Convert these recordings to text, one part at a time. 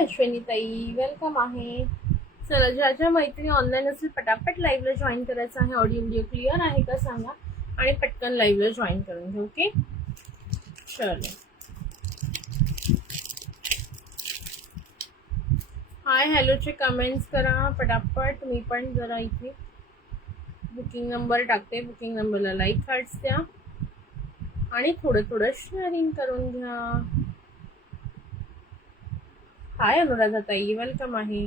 अश्विनी ताई, वेलकम आहे. चला, ज्या ज्या मैत्रिणी ऑनलाईन असेल पटापट लाईव्हला जॉईन करायचं आहे. ऑडिओ व्हिडिओ क्लिअर आहे का सांगा आणि पटकन लाईव्हला जॉईन करून घ्या. ओके, चलो. हाय हॅलोचे कमेंट्स करा पटापट. मी पण जरा इथे बुकिंग नंबर टाकते. बुकिंग नंबरला लाईक हार्ट्स द्या आणि थोडं थोडं शेअरिंग करून घ्या. हाय अनुराधा ताई, वेलकम आहे.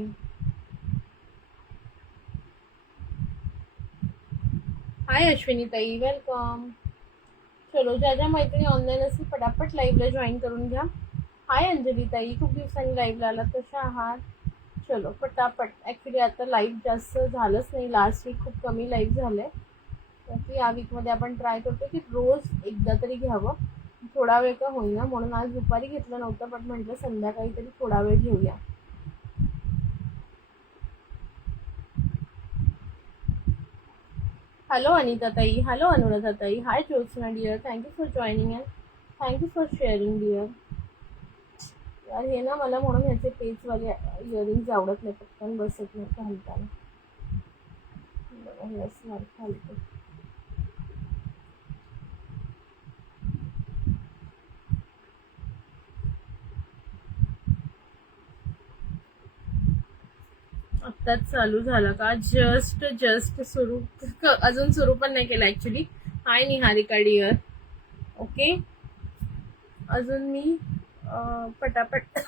हाय अश्विनी ताई, वेलकम. चलो, ज्या ज्या मैत्रिणी ऑनलाईन असेल पटापट लाईव्हला जॉईन करून घ्या. हाय अंजली ताई, खूप दिवसांनी लाईव्हला आला, कशा आहात? चलो पटापट. ॲक्च्युली आता लाईव्ह जास्त झालंच नाही. लास्ट वीक खूप कमी लाईव्ह झालंय, तर या वीकमध्ये आपण ट्राय करतो की रोज एकदा तरी घ्यावं. थोडा वेळ का होईना, म्हणून आज दुपारी घेतलं नव्हतं, पण म्हटलं संध्याकाळी तरी थोडा वेळ घेऊया. हॅलो अनिता ताई, हॅलो अनुराधा ताई, hi Jyotsna dear, thank you for joining and thank you for sharing dear. यार हे ना, मला म्हणून ह्याचे पेचवाले इयरिंग्स आवडत नाही, पटकन बसत नाही घालताना. घालते. आत्ताच चालू झाला का? जस्ट सुरू, अजून सुरू पण नाही केलं ऍक्च्युली. हाय निहारिका डिअर. ओके, अजून मी पटापट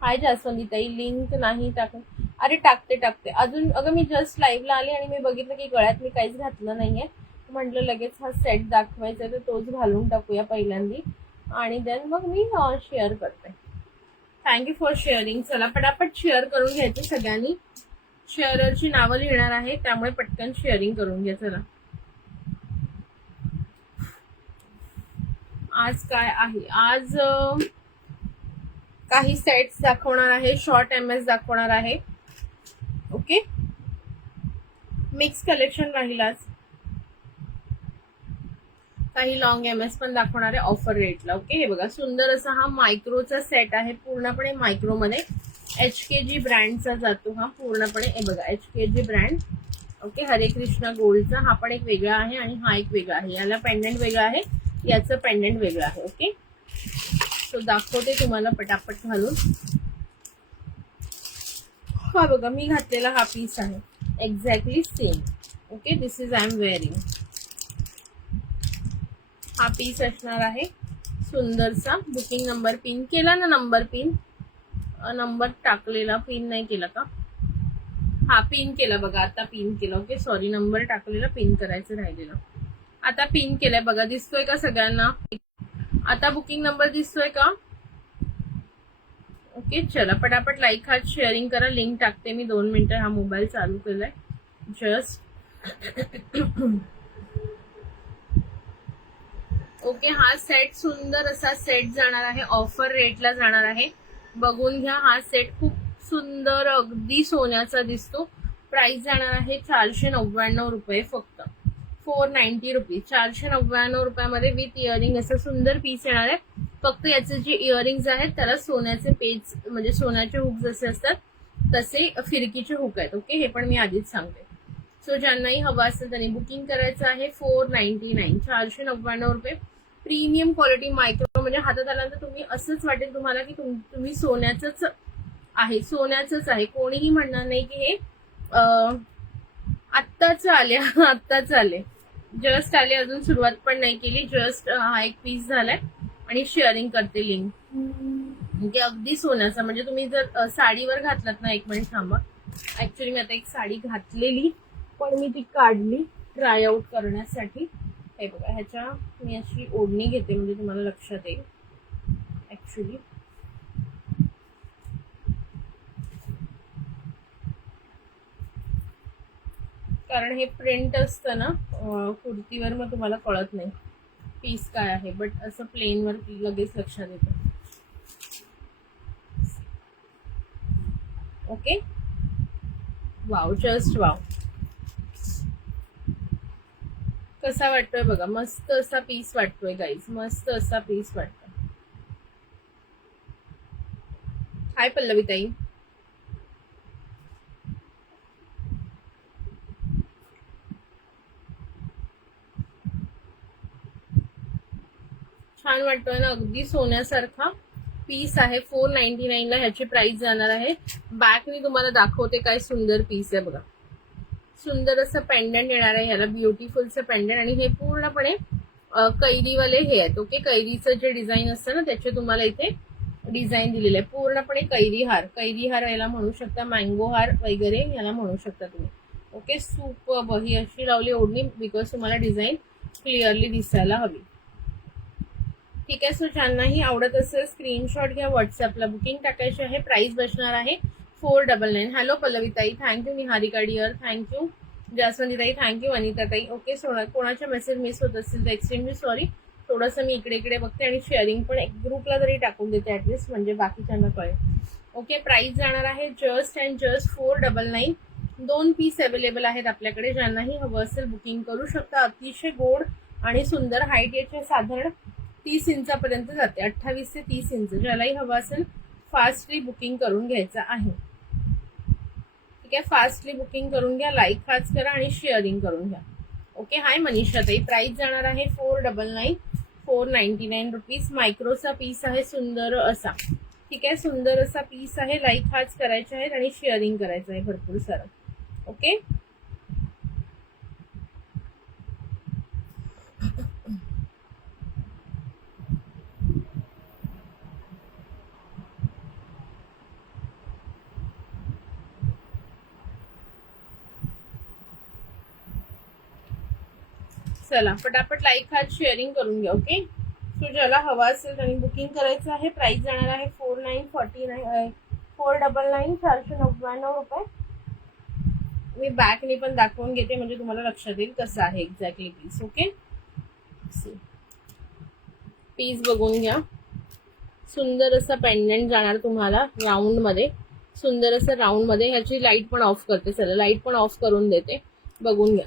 हाय जास्वंदी ताई, लिंक नाही टाकत. अरे टाकते अजून. अगं मी जस्ट लाईव्हला आले आणि मी बघितलं की गळ्यात मी काहीच घातलं नाहीये. म्हटलं लगेच हा सेट दाखवायचा तर तोच घालून टाकूया पहिल्यांदी, आणि देन मग मी शेअर करते. Thank you for sharing. चला पटापट शेअर करून घ्यायचं सगळ्यांनी. शेअररची नावं लिहिणार आहे, त्यामुळे पटकन शेअरिंग करून घ्या. चला, आज काय आहे? आज काही सेट्स दाखवणार आहे, शॉर्ट MS दाखवणार आहे. ओके, मिक्स कलेक्शन राहील आज. काही लॉंग MS पण दाखवणार आहे ऑफर रेटला. ओके, हे बघा, सुंदर असा हा मायक्रोचा सेट आहे, पूर्णपणे मायक्रोमध्ये. HKG ब्रँडचा जातो हा पूर्णपणे. हे बघा, HKG ब्रँड. ओके, हरे कृष्णा गोल्डचा हा पण एक वेगळा आहे आणि हा एक वेगळा आहे. याला पेंडंट वेगळा आहे, याचं पेंडंट वेगळं आहे. ओके, तो दाखवते तुम्हाला पटापट घालून. हा बघा, मी घातलेला हा पीस आहे, exactly same. Okay, this is I am wearing. हा पीस असणार आहे सुंदरसा. बुकिंग नंबर पिन केला ना? नंबर पिन, नंबर टाकलेला, पिन नाही केला का? हा पिन केला बघा, आता पिन केला. ओके, सॉरी, नंबर टाकलेला, पिन करायचं राहिलेलं. आता पिन केलाय बघा. दिसतोय का सगळ्यांना? आता बुकिंग नंबर दिसतोय का? ओके, चला पटापट लाईक हार्ट शेअरिंग करा. लिंक टाकते मी, 2 मिनिटं. हा मोबाईल चालू केलाय जस्ट. ओके, हा सेट सुंदर असा सेट जाणार आहे, ऑफर रेटला जाणार आहे. बघून घ्या, हा सेट खूप सुंदर, अगदी सोन्याचा दिसतो. प्राइस जाणार आहे 499 रुपये फक्त. 490 रुपीज. 499 रुपयामध्ये विथ इयरिंग असं सुंदर पीस येणार आहे. फक्त याचे जे इयरिंग्स आहेत त्याला सोन्याचे पेज, म्हणजे सोन्याचे हुक जसे असतात तसे फिरकीचे हुक आहेत. ओके, हे पण मी आधीच सांगते. सो ज्यांनाही हवं असेल त्यांनी बुकिंग करायचं आहे. 499, 499 रुपये. प्रीमियम क्वालिटी मायक्रो, म्हणजे हातात आल्यानंतर तुम्ही असंच वाटेल तुम्हाला की तुम्ही सोन्याचंच आहे, सोन्याचंच आहे. कोणीही म्हणणार नाही की हे आत्ताच आले, आत्ताच आले, जस्ट आले, अजून सुरुवात पण नाही केली. जस्ट हा एक पीस झालाय आणि शेअरिंग करते लिंक. म्हणजे अगदी सोन्याचा, म्हणजे तुम्ही जर साडीवर घातलात ना, एक मिनिट थांबा. ऍक्च्युली मी आता एक साडी घातलेली, पण मी ती काढली ट्राय आउट करण्यासाठी. हे बघा, ह्याच्या मी अशी ओढणी घेते म्हणजे तुम्हाला लक्षात येईल. ऍक्च्युली कारण हे प्रिंट असतं ना कुर्तीवर, मग तुम्हाला कळत नाही पीस काय आहे, बट असं प्लेनवर लगेच लक्षात येतं. Okay, wow, just wow. कसा वाटतोय बघा, मस्त असा पीस वाटतोय गाईज, मस्त असा पीस वाटतोय. हाय पल्लवी ताई. छान वाटतोय ना, अगदी सोन्यासारखा पीस आहे. 499 ला ह्याची प्राइस जाणार आहे. बॅक मी तुम्हाला दाखवते काय सुंदर पीस आहे बघा. सुंदर असं पेंडंट येणार आहे ह्याला, ब्युटिफुलचं पेंडंट. आणि हे पूर्णपणे कैरीवाले हे आहेत. ओके, कैरीचं जे डिझाईन असतं ना त्याचे तुम्हाला इथे डिझाईन दिलेलं आहे. पूर्णपणे कैरी हार याला म्हणू शकता, मँगो हार वगैरे याला म्हणू शकता तुम्ही. Okay, superb. ही अशी लावली ओढणी बिकॉज तुम्हाला डिझाईन क्लिअरली दिसायला हवी. ठीक आहे. सो ज्यांनाही आवडत असेल स्क्रीनशॉट घ्या, व्हॉट्सअपला बुकिंग टाकायची आहे. प्राइस बसणार आहे 499. हॅलो पल्लवीताई, थँक्यू. Niharika dear, thank you. जास्वंतीताई, थँक्यू. अनिताताई, ओके. कोणाचे मेसेज मिस होत असतील तर एक्सट्रीमली सॉरी. थोडंसं मी इकडे बघते आणि शेअरिंग पण एक ग्रुपला तरी टाकून देते ऍटलिस्ट, म्हणजे बाकीच्यांना कळेल. ओके, प्राइस जाणार आहे just and just 499. 2 piece available आहेत आपल्याकडे. ज्यांनाही हवं असेल बुकिंग करू शकता. अतिशय गोड आणि सुंदर. हाईट याचे साधारण 30 इंचापर्यंत जाते, 28 ते 30 इंच. ज्यालाही हवं असेल फास्टली बुकिंग करून घ्यायचं आहे. ठीक आहे, फास्टली बुकिंग करून घ्या, लाईक खास करा आणि शेअरिंग करून घ्या. ओके. हाय मनीषा ताई, प्राइस जाणार आहे 499, 499 रुपीज. मायक्रोचा पीस आहे सुंदर असा. ठीक आहे, सुंदर असा पीस आहे. लाईक हाच करायचे आहेत आणि शेअरिंग करायचं आहे भरपूर सारं. ओके. चला पटापट लाईक हाच शेअरिंग करून घ्या. ओके. सो ज्याला हवा असेल त्यांनी बुकिंग करायचं आहे. प्राइस जाणार आहे 499, 499 रुपये. मी बॅकने पण दाखवून घेते म्हणजे तुम्हाला लक्षात येईल कसं आहे एक्झॅक्टली पीस. ओके, पीस बघून घ्या. सुंदर असं पेंडंट जाणार तुम्हाला राऊंड मध्ये, सुंदर असं राऊंड मध्ये. ह्याची लाईट पण ऑफ करते. चला लाईट पण ऑफ करून देते, बघून घ्या.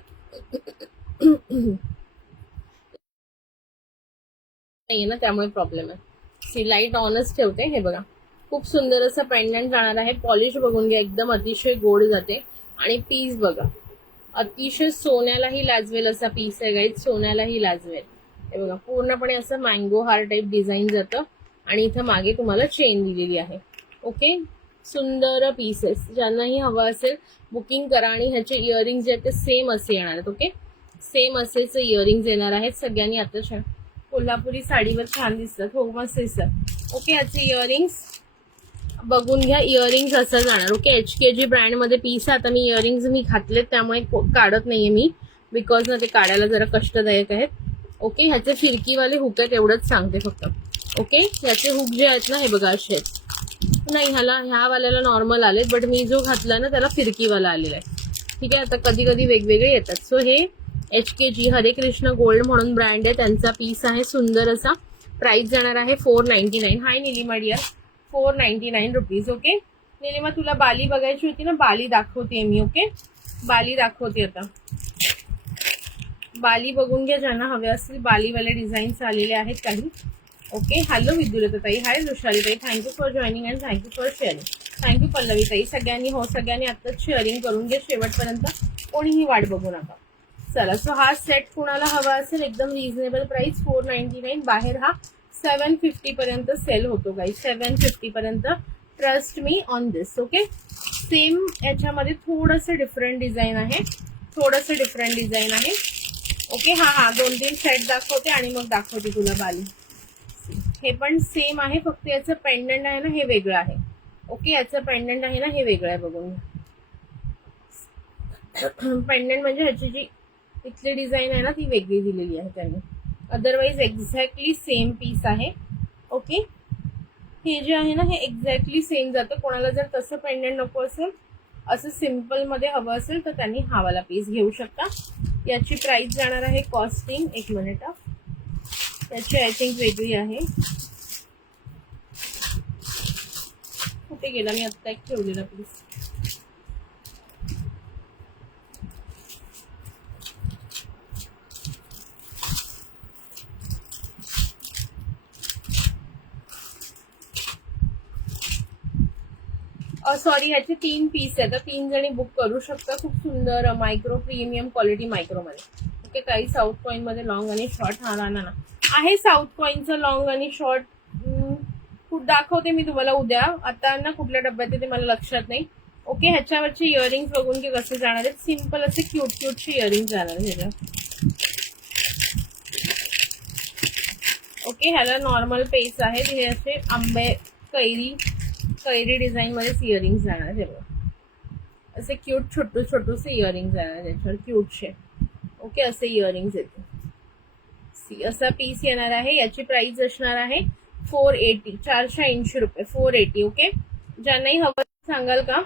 नाहीये ना त्यामुळे प्रॉब्लेम आहे. सी लाईट ऑनच ठेवते. हे बघा, खूप सुंदर असं पेंडंट जाणार आहे. पॉलिश बघून घ्या, एकदम अतिशय गोड जाते. आणि पीस बघा, अतिशय सोन्यालाही लाजवेल असा पीस आहे गाईज, सोन्यालाही लाजवेल. हे बघा, पूर्णपणे असं मँगो हार टाईप डिझाईन जातं आणि इथं मागे तुम्हाला चेन दिलेली आहे. ओके, सुंदर पीसेस. ज्यांनाही हवं असेल बुकिंग करा. आणि ह्याचे इयरिंग्स जे आहेत ते सेम असे येणार आहेत. ओके, सेम असेच इयरिंग्स येणार आहेत. सगळ्यांनी आता कोल्हापुरी साडीवर छान दिसतात. हो, मस्त दिसतात. ओके, ह्याचे इयरिंग्स बघून घ्या. इयरिंग्स असं जाणार. ओके, HKG ब्रँड मध्ये पीस आहे. आता मी इयरिंग्स मी घातलेत त्यामुळे काढत नाहीये मी, बिकॉज ना ते काढायला जरा कष्टदायक आहेत. ओके, ह्याचे फिरकीवाले हुक आहेत एवढंच सांगते फक्त. ओके, ह्याचे हुक जे आहेत ना हे बघा असे आहेत. नाही, ह्या वाल्याला नॉर्मल आलेत, बट मी जो घातला ना त्याला फिरकीवाला आलेला आहे. ठीक आहे, आता कधी कधी वेगवेगळे येतात. सो हे HKG हरे कृष्ण गोल्ड म्हणून ब्रँड आहे, त्यांचा पीस आहे सुंदर असा. प्राइस जाणार आहे 499. Hi Nilima dear, 499 rupees. Okay, Nilima तुला बाली बघायची होती ना, बाली दाखवते मी. ओके, बाली दाखवते आता. बाली बघून घ्या ज्यांना हवे असतील. बालीवाले डिझाईन्स आलेले आहेत काही. ओके, हॅलो विद्युलताई, हाय वृषालीताई, thank you for joining and thank you for sharing. Thank you पल्लवीताई. सगळ्यांनी सगळ्यांनी आत्ताच शेअरिंग करून घ्या शेवटपर्यंत, कोणीही वाट बघू नका. चला, सो हा सेट कुणाला हवा असेल एकदम रिझनेबल प्राइस 499. बाहेर हा 750 पर्यंत सेल होतो गाईज, 750 पर्यंत. Trust me on this. Okay, same याच्यामध्ये थोडंसं डिफरंट डिझाईन आहे, थोडंसं डिफरंट डिझाईन आहे. ओके, हा 2-3 सेट दाखवते आणि मग दाखवते तुला बाली. हे पण सेम आहे, फक्त याचं पेंडंट आहे ना हे वेगळं आहे. ओके, याचं पेंडंट आहे ना हे वेगळं आहे, बघून. पेंडंट म्हणजे ह्याची जी इथली डिझाईन आहे ना ती वेगळी दिलेली आहे त्यांनी. अदरवाईज एक्झॅक्टली सेम पीस आहे. ओके, हे जे आहे ना हे एक्झॅक्टली सेम जातं. कोणाला जर तसं पेंडंट नको असेल, असं सिम्पल मध्ये हवं असेल तर त्यांनी हा वाला पीस घेऊ शकता. याची प्राइस जाणार आहे कॉस्टिंग, एक मिनिट, याची आय थिंक वेगळी आहे. कुठे गेला मी आत्ता एक ठेवलेला पीस. सॉरी, ह्याचे 3 पीस आहेत, तर 3 जणी बुक करू शकता. खूप सुंदर मायक्रो प्रीमियम क्वालिटी मायक्रो मध्ये. ओके, काही साऊथ कॉइन मध्ये लॉंग आणि शॉर्ट हा ना आहे. साऊथ कॉइनचं लॉंग आणि शॉर्ट दाखवते मी तुम्हाला उद्या. आता ना कुठल्या डब्यात आहे ते मला लक्षात नाही. ओके, ह्याच्यावरचे इयरिंग्स बघून की कसे जाणार आहेत. सिम्पल असे क्यूट क्यूटचे इयरिंग्स जाणार आहेत ह्याच्या. ओके, ह्याला नॉर्मल पेस आहेत. हे असे आंबे कैरी डिझाईन मध्ये इयरिंग्स जाणार आहेत. असे क्यूट छोटूसे इयरिंग्स जाणार त्याच्यावर क्यूटशे. ओके, असे इयरिंग्स येते. असा पीस येणार आहे. याची प्राइस असणार आहे 480, 480 रुपये, 480. ओके, ज्यांनाही हवं सांगाल का?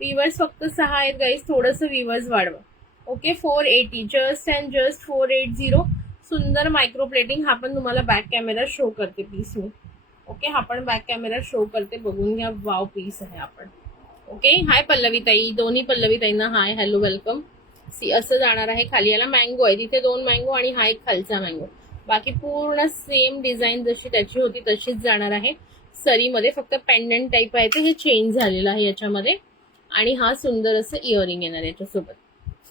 व्ह्यूअर्स फक्त 6 आहेत गाईज, थोडंसं व्ह्यूअर्स वाढवा. Okay, 480, just and just 480. सुंदर मायक्रो प्लेटिंग. हा पण तुम्हाला बॅक कॅमेरा शो करते पीस मी. ओके, हा पण बॅक कॅमेरा शो करते, बघून घ्या. वाव पीस आहे आपण. ओके, हाय पल्लवी ताई, दोन्ही पल्लवी ताईंना हाय, हॅलो, वेलकम. सी असं जाणार आहे. खाली याला मँगो आहे, तिथे 2 मँगो आणि हा एक खालचा मँगो. बाकी पूर्ण सेम डिझाईन जशी त्याची होती तशीच जाणार आहे. सरीमध्ये फक्त पेंडंट टाईप आहे ते हे चेंज झालेलं आहे याच्यामध्ये. आणि हा सुंदर असं इयरिंग येणार याच्यासोबत.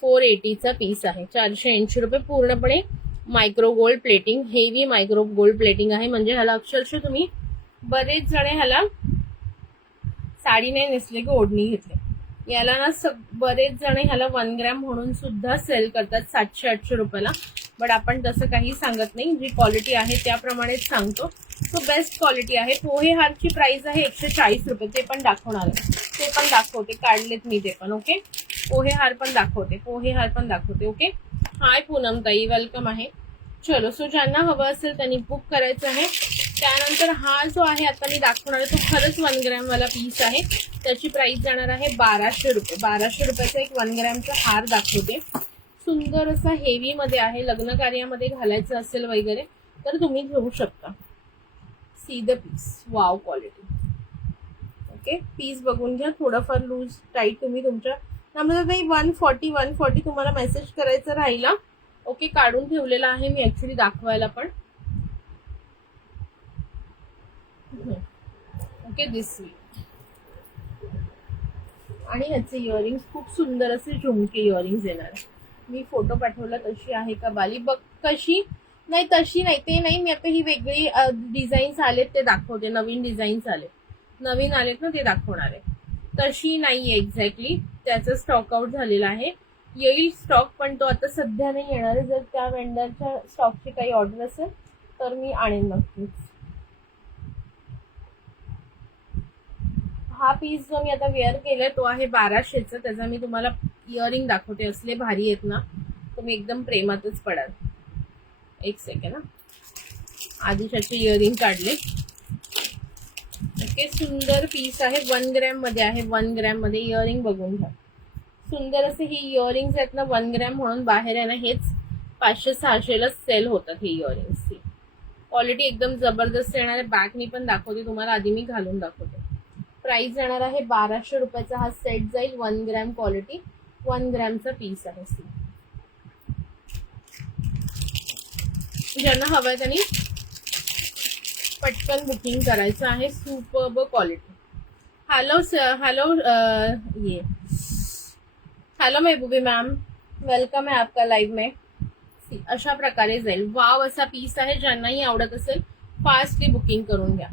480चा पीस आहे. 480 रुपये. पूर्णपणे micro gold plating, heavy micro gold plating आहे. म्हणजे ह्याला अक्षरशः तुम्ही बरेच जण ह्याला साडी नाही नेसले की ओढणी घेतली. याला ना बरेच जण ह्याला 1 ग्रॅम म्हणून सुद्धा सेल करतात 700-800 रुपयाला. बट आपण तसं काही सांगत नाही, जी क्वालिटी आहे त्याप्रमाणेच सांगतो. सो बेस्ट क्वालिटी आहे. पोहे हारची प्राइस आहे 140 रुपये. ते पण दाखवणार आहे, ते पण दाखवते, काढलेत मी ते पण. ओके, पोहे हार पण दाखवते. ओके, हाय पूनम ताई, वेलकम आहे. चलो, सो ज्यांना हवं असेल त्यांनी बुक करायचं आहे. त्यानंतर हा जो आहे आता मी दाखवणार आहे तो खरंच 1 ग्रॅम वाला पीस आहे. त्याची प्राइस जाणार आहे 1200 रुपये. 1200 रुपयाचा एक 1 ग्रॅमचा हार दाखवते. सुंदर असा हेवी मध्ये आहे. लग्न कार्यामध्ये घालायचं असेल वगैरे तर तुम्ही घेऊ शकता. See the piece, wow quality. Okay, piece बघून घ्या. थोडंफार लूज टाईट तुम्ही तुमच्या नाही 140 तुम्हाला मेसेज करायचं राहिला. ओके, काढून ठेवलेला आहे मी ऍक्च्युली दाखवायला पण. Okay, this we. आणि ह्याचे इयरिंग्स खूप सुंदर असे झुमके इयरिंग्स येणार. मी फोटो पाठवला तशी आहे का बाली? बघ कशी नाही, तशी नाही, ते नाही. मी आता ही वेगळी डिझाईन्स आलेत ते दाखवते. नवीन डिझाईन्स नवीन आलेत ना, ते दाखवणार आहे. तशी नाहीये एक्झॅक्टली. त्याचा स्टॉक आउट झालेला आहे. येईल स्टॉक, पण तो आता सध्या नाही येणार आहे. जर त्या वेंडरच्या स्टॉकची काही ऑर्डर असेल तर मी आणेन नक्कीच. हा पीस जो मी आता वेअर केलाय तो आहे 1200चा. त्याचा मी तुम्हाला इयरिंग दाखवते. असले भारी आहेत ना, तुम्ही एकदम प्रेमातच पडाल. एक सेकंड ना, आधीच्याचे इयरिंग काढले. ओके, सुंदर पीस आहे. 1 ग्रॅम मध्ये आहे. 1 ग्रॅम मध्ये इयरिंग बघून घ्या. सुंदर असे ही इयरिंग्स आहेत ना, 1 ग्रॅम म्हणून बाहेर आहे ना, हेच 500-600ला सेल होतात हे इयरिंग्स. क्वालिटी एकदम जबरदस्त येणार आहे. बॅकनी पण दाखवते तुम्हाला, आधी मी घालून दाखवते. प्राइस जाणार आहे 1200 रुपयाचा. हा सेट जाईल. 1 ग्रॅम क्वालिटी, 1 ग्रॅमचा पीस आहे. ज्यांना हवंय त्यांनी पटकन बुकिंग करायचं आहे. Superb quality. Hello Mahbubi ma'am, welcome है आपका लाइव में. अशा प्रकारे जाईल. वाव असा पीस आहे. ज्यांनाही आवडत असेल फास्टली बुकिंग करून घ्या.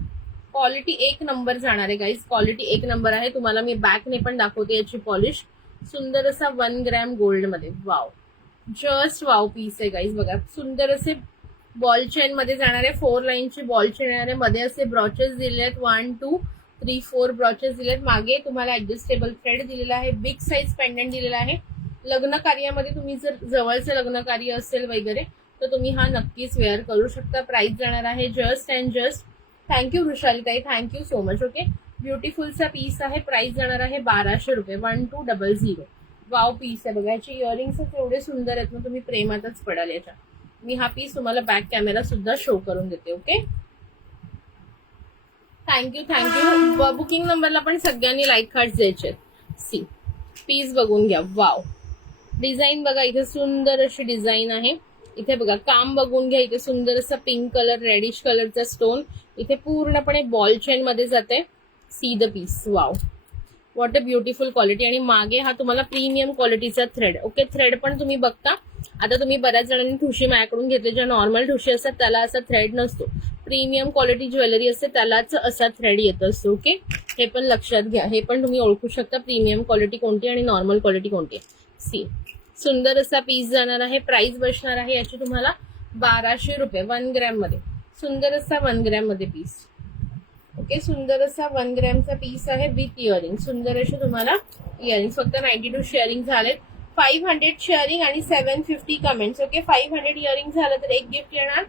क्वालिटी एक नंबर जाणार आहे गाईज. क्वालिटी एक नंबर आहे. तुम्हाला मी बॅकने पण दाखवते याची पॉलिश. सुंदर असा 1 ग्रॅम गोल्ड मध्ये. वाव, जस्ट वाव पीस आहे गाईज. बघा, सुंदर असे बॉल चेन मध्ये जाणार आहे. 4 लाईनची बॉल चेन येणार आहे. मध्ये असे ब्रॉचेस दिलेले आहेत. 1 2 3 4 ब्रॉचेस दिलेत. मागे तुम्हाला ऍडजस्टेबल थ्रेड दिलेला आहे. बिग साईज पेंडंट दिलेला आहे. लग्न कार्यामध्ये तुम्ही जर जवळचे लग्न कार्य असेल वगैरे तर तुम्ही हा नक्कीच वेअर करू शकता. प्राइस जाणार आहे जस्ट अँड जस्ट. थँक्यू वृषालीताई, थँक्यू सो मच. ओके, ब्युटिफुलचा पीस आहे. प्राइस जाणार आहे 1200 रुपये. 1200. वाव पीस आहे. बघा, याचे इयरिंग्सच एवढे सुंदर आहेत ना, तुम्ही प्रेमातच पडाल याच्या. मी हा पीस तुम्हाला बॅक कॅमेरा सुद्धा शो करून देते. Okay, thank you. बुकिंग नंबरला पण सगळ्यांनी लाईक हार्ट द्यायचे. सी पीस बघून घ्या. वाव, डिझाईन बघा, इथे सुंदर अशी डिझाईन आहे. इथे बघा काम बघून घ्या. इथे सुंदर असा पिंक कलर, रेडिश कलरचा स्टोन. इथे पूर्णपणे बॉल चेन मध्ये जाते. See the piece. Wow, what a beautiful quality. आणि मागे हा तुम्हाला प्रीमियम क्वालिटीचा थ्रेड. ओके, थ्रेड पण तुम्ही बघता. आता तुम्ही बऱ्याच जणांनी ठुशी माझ्याकडून घेतले, ज्या नॉर्मल ठुशी असतात त्याला असा थ्रेड नसतो. प्रीमियम क्वालिटी ज्वेलरी असते त्यालाच असा थ्रेड येत असतो. ओके, हे पण लक्षात घ्या. हे पण तुम्ही ओळखू शकता प्रीमियम क्वालिटी कोणती आणि नॉर्मल क्वालिटी कोणती. सी, सुंदर असा पीस जाणार आहे. प्राइस बसणार आहे याची तुम्हाला 1200 रुपये 1 ग्रॅम मध्ये. सुंदर असा 1 ग्रॅम मध्ये पीस. ओके, सुंदर असा 1 ग्रॅमचा पीस आहे विथ इयरिंग. सुंदर असे तुम्हाला इयरिंग. फक्त 92 शेअरिंग झालेत. 500 शेअरिंग आणि 750 कमेंट्स. ओके, 500 इयरिंग झालं तर एक गिफ्ट येणार.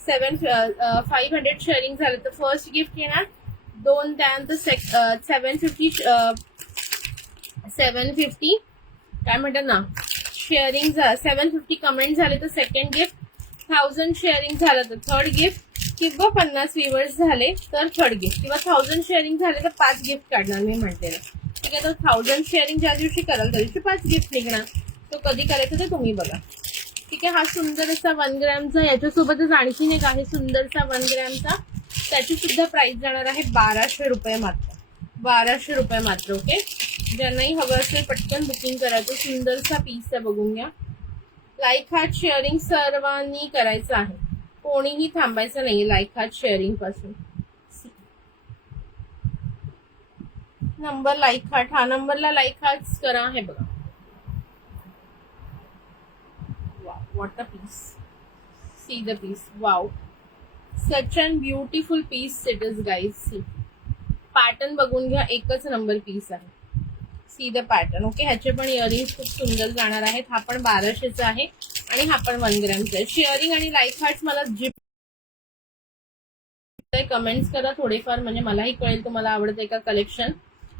500 शेअरिंग झालं तर फर्स्ट गिफ्ट येणार. 2 त्यानंतर 750 काय म्हणतात ना, शेअरिंग 750 कमेंट झाले तर सेकंड गिफ्ट. 1000 शेअरिंग झालं तर थर्ड गिफ्ट, किंवा 50 व्ह्यूअर्स झाले तर थर्ड गिफ्ट, किंवा 1000 शेअरिंग झाले तर 5 गिफ्ट काढणार मी म्हणते. ठीक आहे, तर 1000 शेअरिंग ज्या दिवशी कराल त्या दिवशी 5 गिफ्ट निघणार. तो कधी करायचं ते तुम्ही बघा. ठीक आहे, हा सुंदर असा 1 ग्रॅमचा. याच्यासोबतच आणखीन एक आहे सुंदरसा 1 ग्रॅमचा. त्याची सुद्धा प्राइस जाणार आहे 1200 रुपये मात्र. 1200 रुपये मात्र. ओके, ज्यांनाही हवं असेल पटकन बुकिंग करायचं. सुंदरसा पीस आहे, बघून घ्या. लाईक हार्ट शेअरिंग सर्वांनी करायचं आहे, कोणीही थांबायचं नाही लाईक हार्ट शेअरिंग पासून. नंबर लाईक हार्ट, हा नंबरला लाईक हार्ट करा. हे बघा, what a piece. See the piece. Wow, such and beautiful piece it is guys. See, pattern बघून घ्या, एकच नंबर पीस आहे. See the pattern. ओके, ह्याचे पण इयरिंग्स खूप सुंदर जाणार आहेत. हा पण 1200चा आहे आणि हा पण 1 ग्रॅमचा आहे. शेअरिंग आणि लाईक हार्ट मला कमेंट्स करा थोडेफार, म्हणजे मलाही कळेल तुम्हाला आवडतंय का कलेक्शन.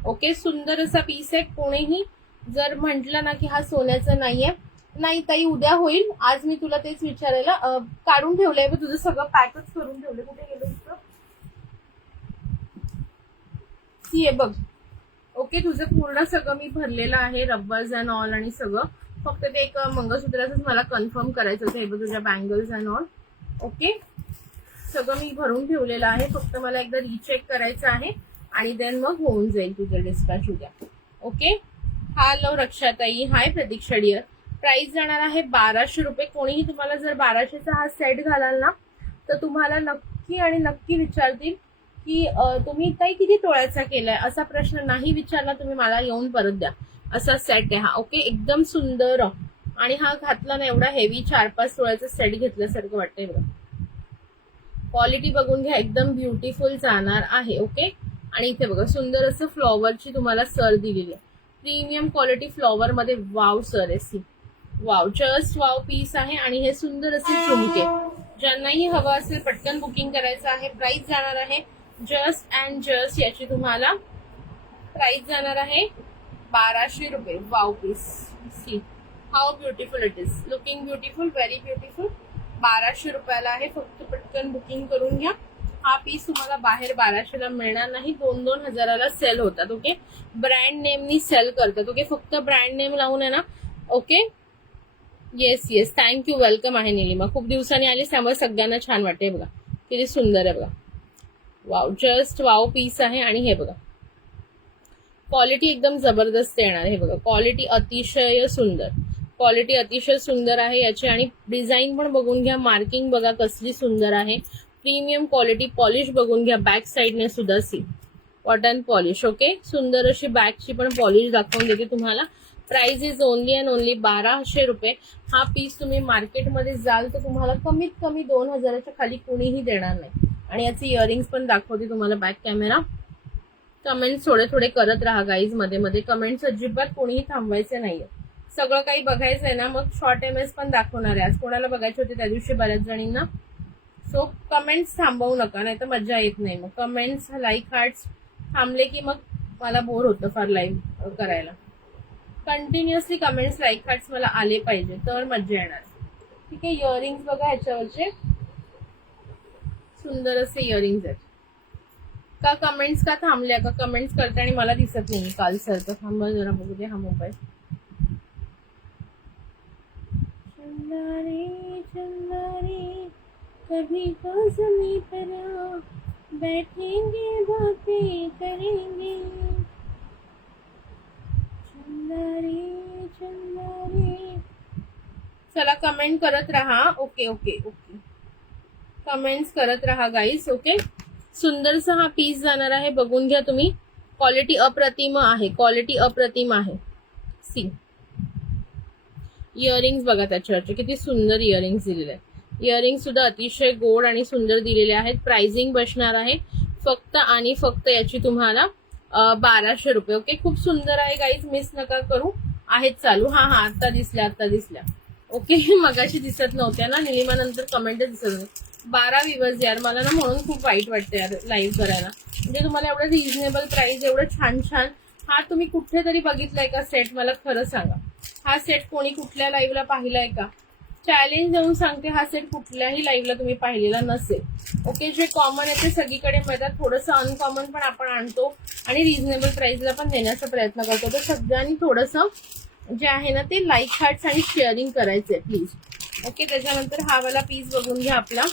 ओके, सुंदर असा पीस आहे. कोणीही जर म्हटलं ना की हा सोन्याचा नाहीये, नाही ताई उद्या होईल. आज मी तुला तेच विचारायला काढून ठेवलंय, तुझं सगळं पॅकच करून ठेवलंय. कुठे गेलं तुझं? सी, बघ. ओके, तुझं पूर्ण सगळं मी भरलेलं आहे, रब्बर्स अँड ऑल आणि सगळं. फक्त ते एक मंगळसूत्राचंच मला कन्फर्म करायचं होतं. हे बघ, तुझ्या बँगल्स अँड ऑल. ओके, सगळं मी भरून ठेवलेलं आहे. फक्त मला एकदा रिचेक करायचं आहे आणि देन मग होऊन जाईल तुझं डिस्पॅच उद्या. ओके, हॅलो रक्षाताई, हाय प्रतीक्षा डिअर. प्राइस जाणार आहे 1200 रुपये. कोणीही तुम्हाला जर 1200चा हा सेट घालाल ना तर तुम्हाला नक्की आणि नक्की विचारतील की तुम्ही ताई किती तोळ्याचा केलाय, असा प्रश्न नाही विचारला तुम्ही, मला येऊन परत द्या. असा सेट आहे हा. ओके, एकदम सुंदर. आणि हा घातला ना एवढा हेवी 4-5 तोळ्याचा सेट घेतल्यासारखं वाटतंय बघा. क्वालिटी बघून घ्या, एकदम ब्युटिफुल जाणार आहे. ओके, आणि इथे बघा सुंदर असं फ्लॉवरची तुम्हाला सर दिलेली आहे. प्रीमियम क्वालिटी फ्लॉवर मध्ये. वाव सर आहे. See, wow, just wow piece आहे. आणि हे सुंदर असे झुमके. ज्यांनाही हवं असेल पटकन बुकिंग करायचं आहे. प्राइस जाणार आहे जस्ट अँड जस्ट, याची तुम्हाला प्राइस जाणार आहे 1200 रुपये. Wow piece. See how beautiful it is, looking beautiful, very beautiful. 1200 रुपयाला आहे. फक्त पटकन बुकिंग करून घ्या. हा पीस तुम्हाला बाहेर 1200ला मिळणार नाही. 2-2 हजाराला सेल होतात. ओके, ब्रँड नेमनी सेल करतात. ओके, फक्त ब्रँड नेम लावून आहे ना. Okay, yes yes, thank you, welcome आहे निलिमा. खूप दिवसांनी आले त्यामुळे सगळ्यांना छान वाटते. बघा किती सुंदर आहे बघा. वाव, जस्ट वाव पीस आहे. आणि हे बघा क्वालिटी एकदम जबरदस्त येणार. हे बघा क्वालिटी अतिशय सुंदर, क्वालिटी अतिशय सुंदर आहे याची. आणि डिझाईन पण बघून घ्या, मार्किंग बघा कसली सुंदर आहे. Premium quality. पॉलिश बघून घ्या बॅक साईडने सुद्धा. C, cotton polish. ओके, सुंदर अशी बॅकची पण पॉलिश दाखवून देते तुम्हाला. Price is only and only 1200 रुपये. हा पीस तुम्ही मार्केटमध्ये जाल तर तुम्हाला कमीत कमी 2000च्या खाली कुणीही देणार नाही. आणि याचे इयरिंग्स पण दाखवते तुम्हाला बॅक कॅमेरा. कमेंट्स थोडे थोडे करत राहा गाईज, मध्ये मध्ये कमेंट्स अजिबात कोणीही थांबवायचे नाहीये. सगळं काही बघायचंय ना, मग शॉर्ट एमएस पण दाखवणार आहे. आज कोणाला बघायचे होते त्या दिवशी बऱ्याच जणींना. सो कमेंट्स थांबवू नका, नाही तर मजा येत नाही. मग कमेंट्स, लाईक, हार्ट्स थांबले की मग मला बोर होतं फार लाईव्ह करायला. कंटिन्युअसली कमेंट्स, लाईक, हार्ट्स मला आले पाहिजे तर मजा येणार. ठीक आहे, इयरिंग्स बघा ह्याच्यावरचे सुंदर असे इयरिंग्स आहेत. का कमेंट्स का थांबल्या, का कमेंट्स करते आणि मला दिसत नाही काल सारखं. थांबा जरा बघू दे हा मोबाईल. चंदा रे कभी तो ज़मीं पर बैठेंगे बातें करेंगे. चंदरी चंदरी. चला कमेंट करत राहा. ओके ओके ओके, कमेंट्स करत राहा गाईस. ओके, सुंदरसा हा पीस जाणार आहे, बघून घ्या तुम्ही. क्वालिटी अप्रतिम आहे, क्वालिटी अप्रतिम आहे. सी इयरिंग्स बघा त्याच्यावरचे, किती सुंदर इयरिंग्स दिलेले आहेत. इयरिंग सुद्धा अतिशय गोड आणि सुंदर दिलेले आहेत. प्राइसिंग बसणार आहे फक्त आणि फक्त याची तुम्हाला 1200 रुपये. ओके, खूप सुंदर आहे गाईज, मिस नका करू. आहेत चालू. हा हा, आता दिसल्या, आता दिसल्या. ओके, मगाशी दिसत नव्हत्या ना, निलिमा नंतर कमेंटच दिसत नाही. 12 विवर्स यार, मला ना म्हणून खूप वाईट वाटतं यार लाईव्ह करायला. म्हणजे तुम्हाला एवढं रिझनेबल प्राइस, एवढं छान छान. हा तुम्ही कुठेतरी बघितलाय का सेट? मला खरं सांगा, हा सेट कोणी कुठल्या लाईव्हला पाहिलाय का? चॅलेंज देऊन सांगते, हा सेट कुठल्याही लाईव्हला तुम्ही पाहिलेला नसेल. ओके, जे कॉमन आहे ते सगळीकडे मिळतात, थोडंसं अनकॉमन पण आपण आणतो आणि रिझनेबल प्राइसला पण देण्याचा प्रयत्न करतो. तर सगळ्यांनी थोडंसं जे आहे ना ते लाईक, हार्ट्स आणि शेअरिंग करायचंय प्लीज. ओके, त्याच्यानंतर हा वाला पीस बघून घ्या आपला.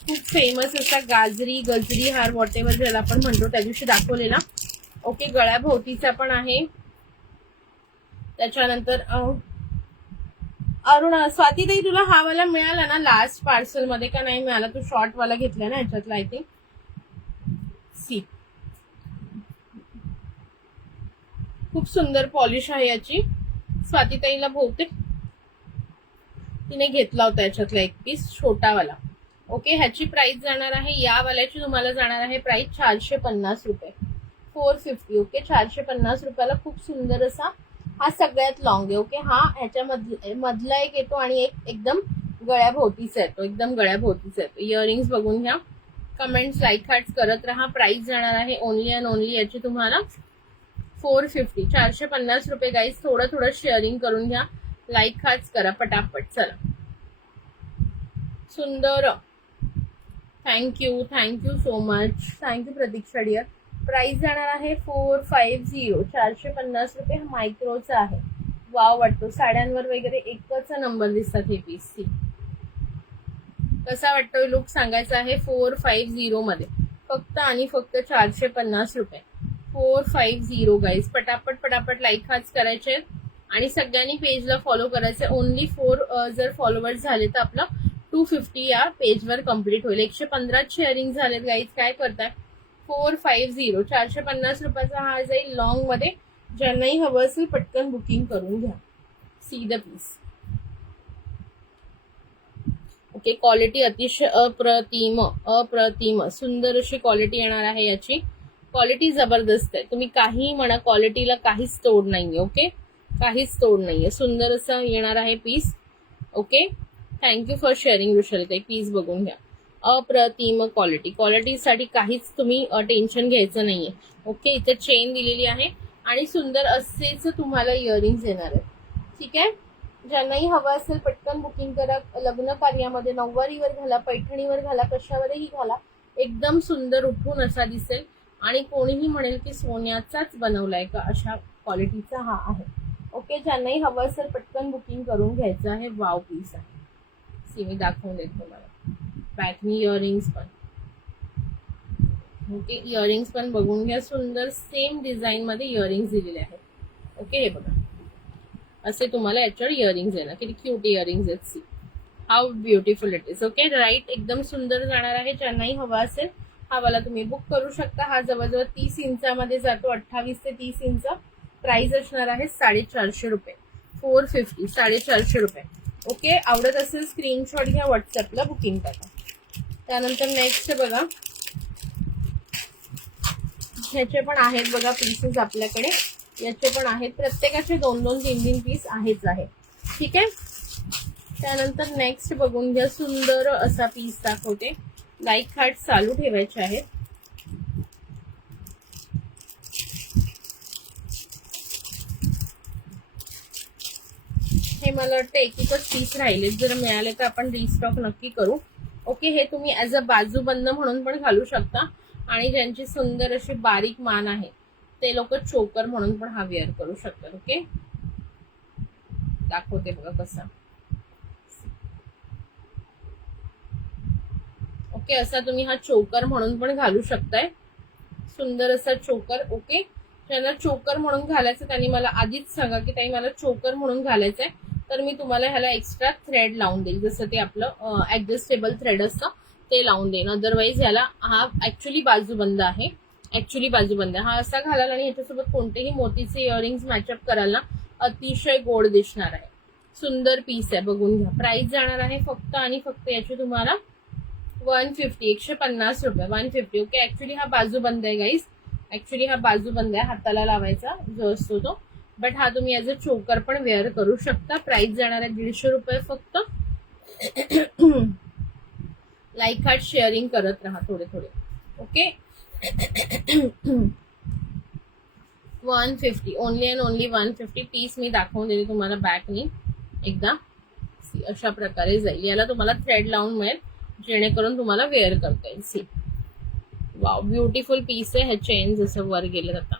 खूप फेमस असा गाजरी गजरी हार, वॉट एव्हर ज्याला आपण म्हणतो, त्या दिवशी दाखवलेला. ओके, गळ्याभोवतीचा पण आहे. त्याच्यानंतर अरुण, स्वातीताई तुला हा वाला मिळाला ना लास्ट पार्सल मध्ये का नाही मिळाला? तू शॉर्ट वाला घेतला ना ह्याच्यातला, आय थिंक. सी खूप सुंदर पॉलिश आहे याची. स्वातीताईला बहुतेक तिने घेतला होता याच्यातला एक पीस छोटावाला. ओके, ह्याची प्राइस जाणार आहे, या वाल्याची तुम्हाला जाणार आहे प्राइस 450 रुपये, 450. ओके, 450 रुपयाला खूप सुंदर असा हा सगळ्यात लॉंग आहे. ओके, हा ह्याच्या मधला एक येतो आणि एक एकदम गळ्याभोवतीचा येतो, एकदम गळ्याभोवतीचा येतो. इयरिंग्स बघून घ्या. कमेंट्स, लाईक, हार्ट्स करत राहा. प्राइस जाणार आहे ओनली अँड ओनली याची तुम्हाला 450, 450 रुपये गाईज. थोडं थोडं शेअरिंग करून घ्या, लाईक हार्ट्स करा पटापट. चला, सुंदर. Thank you, thank you so much, thank you Pratiksha dear. Price जाणार आहे 450, 450 रुपये. हा मायक्रोचा आहे. वाव वाटतो, साड्यांवर वगैरे एकच नंबर दिसतात हे पीस. कसा वाटतोय लुक सांगायचा आहे. 450 मध्ये फक्त आणि फक्त 450 रुपये, 450 गाईज. पटापट पटापट लाईक हाच करायचे आणि सगळ्यांनी पेजला फॉलो करायचे. ओनली 4 जर फॉलोवर्स झाले तर आपलं 250 या पेजवर कम्प्लीट होईल. 115 शेअरिंग झालेत गाईज. काय करताय? 450, 450 रुपयाचा हा जाईल लॉंग मध्ये. ज्यांनाही हवं असेल पटकन बुकिंग करून घ्या. See the piece. Okay, quality अतिशय अप्रतिम, अप्रतिम सुंदर अशी क्वालिटी येणार आहे याची. क्वालिटी जबरदस्त आहे, तुम्ही काही म्हणा, क्वालिटीला काहीच तोड नाहीये. ओके, काहीच तोड नाहीये. सुंदर असं येणार आहे piece. Okay, thank you for sharing वृषालीताई. पीस बघून घ्या, अप्रतिम क्वालिटी. क्वालिटीसाठी काहीच तुम्ही टेन्शन घ्यायचं नाहीये. ओके, इथे चेन दिलेली आहे आणि सुंदर असेच तुम्हाला इयरिंग्स येणार आहेत. ठीक आहे, ज्यांनाही हवं असेल पटकन बुकिंग करा. लग्न कार्यामध्ये, नऊवारीवर घाला, पैठणीवर घाला, कशावरही घाला, एकदम सुंदर उठून असा दिसेल आणि कोणीही म्हणेल की सोन्याचाच बनवलाय का, अशा क्वालिटीचा हा आहे. ओके, ज्यांनाही हवं असेल पटकन बुकिंग करून घ्यायचं आहे. वाव पीस आहे. सी मी दाखवून देत तुम्हाला. बॅकनी इयरिंग्स पण. ओके, इयरिंग्स पण बघून घ्या. सुंदर सेम डिझाईन मध्ये इयरिंग्स दिलेले आहेत. ओके, हे बघा असे तुम्हाला याच्यावर इयरिंग्स येणार. किती क्यूट इयरिंग्स आहेत. See how beautiful it is. Okay, right, एकदम सुंदर जाणार आहे. ज्यांनाही हवा असेल हा वाला तुम्ही बुक करू शकता. हा जवळजवळ 30 इंचामध्ये जातो, 28 ते 30 इंच. प्राइस असणार आहे 450 रुपये, 450, 450 रुपये. ओके, आवडत असेल स्क्रीनशॉट घ्या, व्हॉट्सअपला बुकिंग करा. त्यानंतर नेक्स्ट बघा, ह्याचे पण आहेत बघा पीसेस आपल्याकडे. याचे पण आहेत, प्रत्येकाचे 2-2, 3-3 पीस आहेच आहे. ठीक आहे, त्यानंतर नेक्स्ट बघून घ्या. सुंदर असा पीस दाखवते. लाईक हार्ट चालू ठेवायचे आहेत. हे मला वाटतं एकच पीस राहिले, जर मिळाले तर आपण रिस्टॉक नक्की करू. ओके, हे तुम्ही ऍज अ बाजूबंद म्हणून पण घालू शकता आणि ज्यांची सुंदर अशी बारीक मान आहे ते लोक चोकर म्हणून पण हा वेअर करू शकतात. ओके, दाखवते बघा कसा. ओके, असा तुम्ही हा चोकर म्हणून पण घालू शकताय. सुंदर असा चोकर. ओके, ज्यांना चोकर म्हणून घालायचं त्यांनी मला आधीच सांगा की ताई मला चोकर म्हणून घालायचंय, तर मी तुम्हाला ह्याला एक्स्ट्रा थ्रेड लावून देईल, जसं ते आपलं ऍडजस्टेबल थ्रेड असतं ते लावून देईन. अदरवाईज ह्याला हा ऍक्च्युली बाजूबंद आहे, हा असा घालाल आणि ह्याच्यासोबत कोणतेही मोतीचे इयरिंग्स मॅचअप कराल ना अतिशय गोड दिसणार आहे. सुंदर पीस आहे, बघून घ्या. प्राइस जाणार आहे फक्त आणि फक्त याची तुम्हाला 150 150 रुपये 150. ओके, ऍक्च्युली हा बाजूबंद आहे गाईज, हाताला लावायचा जो असतो तो, बट हा तुम्ही ऍज अ चोकर पण वेअर करू शकता. प्राइस जाणार आहे 150 रुपये फक्त. लाईक हार्ट शेअरिंग करत राहा थोडे थोडे. Okay 150 only and only 150. Piece मी दाखवून दिली तुम्हाला बॅकनी एकदा. अशा प्रकारे जाईल. याला तुम्हाला थ्रेड लावून मिळेल जेणेकरून तुम्हाला वेअर करता येईल. सी वाव, ब्युटिफुल पीस आहे. ह्याचे एंड जसं वर गेले आता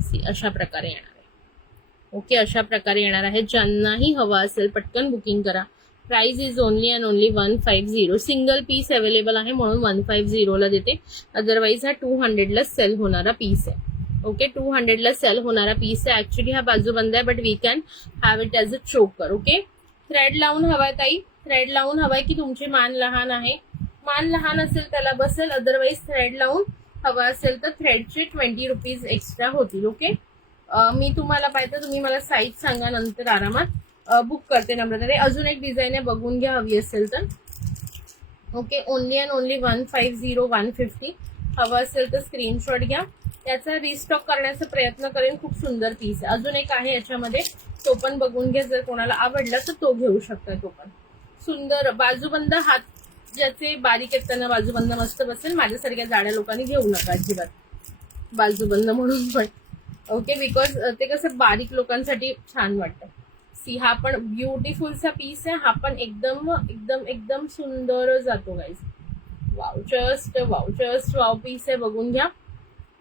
सी अशा प्रकारे येणार आहे. ओके, अशा प्रकारे येणार आहे. ज्यांनाही हवा असेल पटकन बुकिंग करा. Price is only and only 150. Single piece available आहे म्हणून 150 ला देते. अदरवाईज हा 200 ला सेल होणारा पीस आहे. ओके, 200 ला सेल होणारा पीस आहे. ऍक्च्युली हा बाजूबंद आहे but we can have it as a choker. Okay, thread लावून हवाय ताई, थ्रेड लावून हवाय की तुमची मान लहान आहे, मान लहान असेल त्याला बसेल. अदरवाईज थ्रेड लावून हवा असेल तर थ्रेडचे 20 रुपीज एक्स्ट्रा होतील. ओके, मी तुम्हाला पाहिजे तुम्ही मला साईज सांगा, नंतर आरामात बुक करते नम्रता. अजून एक डिझाईन आहे, बघून घ्या हवी असेल तर. Okay, only and only 150 150. हवं असेल तर स्क्रीनशॉट घ्या. त्याचा रिस्टॉक करण्याचा प्रयत्न करेन. खूप सुंदर पीस आहे. अजून एक आहे याच्यामध्ये, तो पण बघून घ्या. जर कोणाला आवडला तर तो घेऊ शकता. तो पण सुंदर बाजूबंद, हात ज्याचे बारीक आहेत त्यांना बाजूबंद मस्त बसेल. माझ्यासारख्या जाड्या लोकांनी घेऊ नका अजिबात बाजूबंद म्हणून पण. ओके, बिकॉज ते कसं बारीक लोकांसाठी छान वाटतं. सी हा पण ब्युटिफुलचा पीस आहे. हा पण एकदम एकदम एकदम सुंदर जातो guys. Wow, just wow piece आहे, बघून घ्या.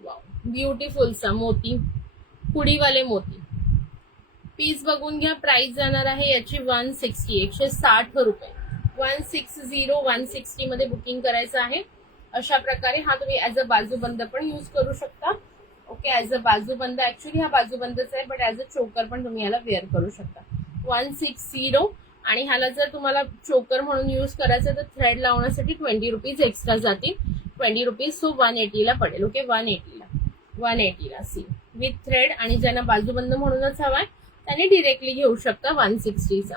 वाव, ब्युटिफुलचा मोती, पुडीवाले मोती पीस बघून घ्या. प्राइस जाणार आहे याची 160 160 रुपये. 160 मध्ये बुकिंग करायचं आहे. अशा प्रकारे हा तुम्ही ऍज अ बाजूबंद पण यूज करू शकता. ओके, ऍज अ बाजूबंद, ऍक्च्युली हा बाजूबंदच आहे बट ऍज अ चोकर पण तुम्ही याला वेअर करू शकता. 160. आणि ह्याला जर तुम्हाला चोकर म्हणून यूज करायचं तर थ्रेड लावण्यासाठी 20 रुपीज एक्स्ट्रा जातील. 20 रुपीज, सो 180 ला पडेल. ओके, 180 ला सी विथ थ्रेड. आणि ज्यांना बाजूबंद म्हणूनच हवाय त्यांनी डिरेक्टली घेऊ शकता 160चा.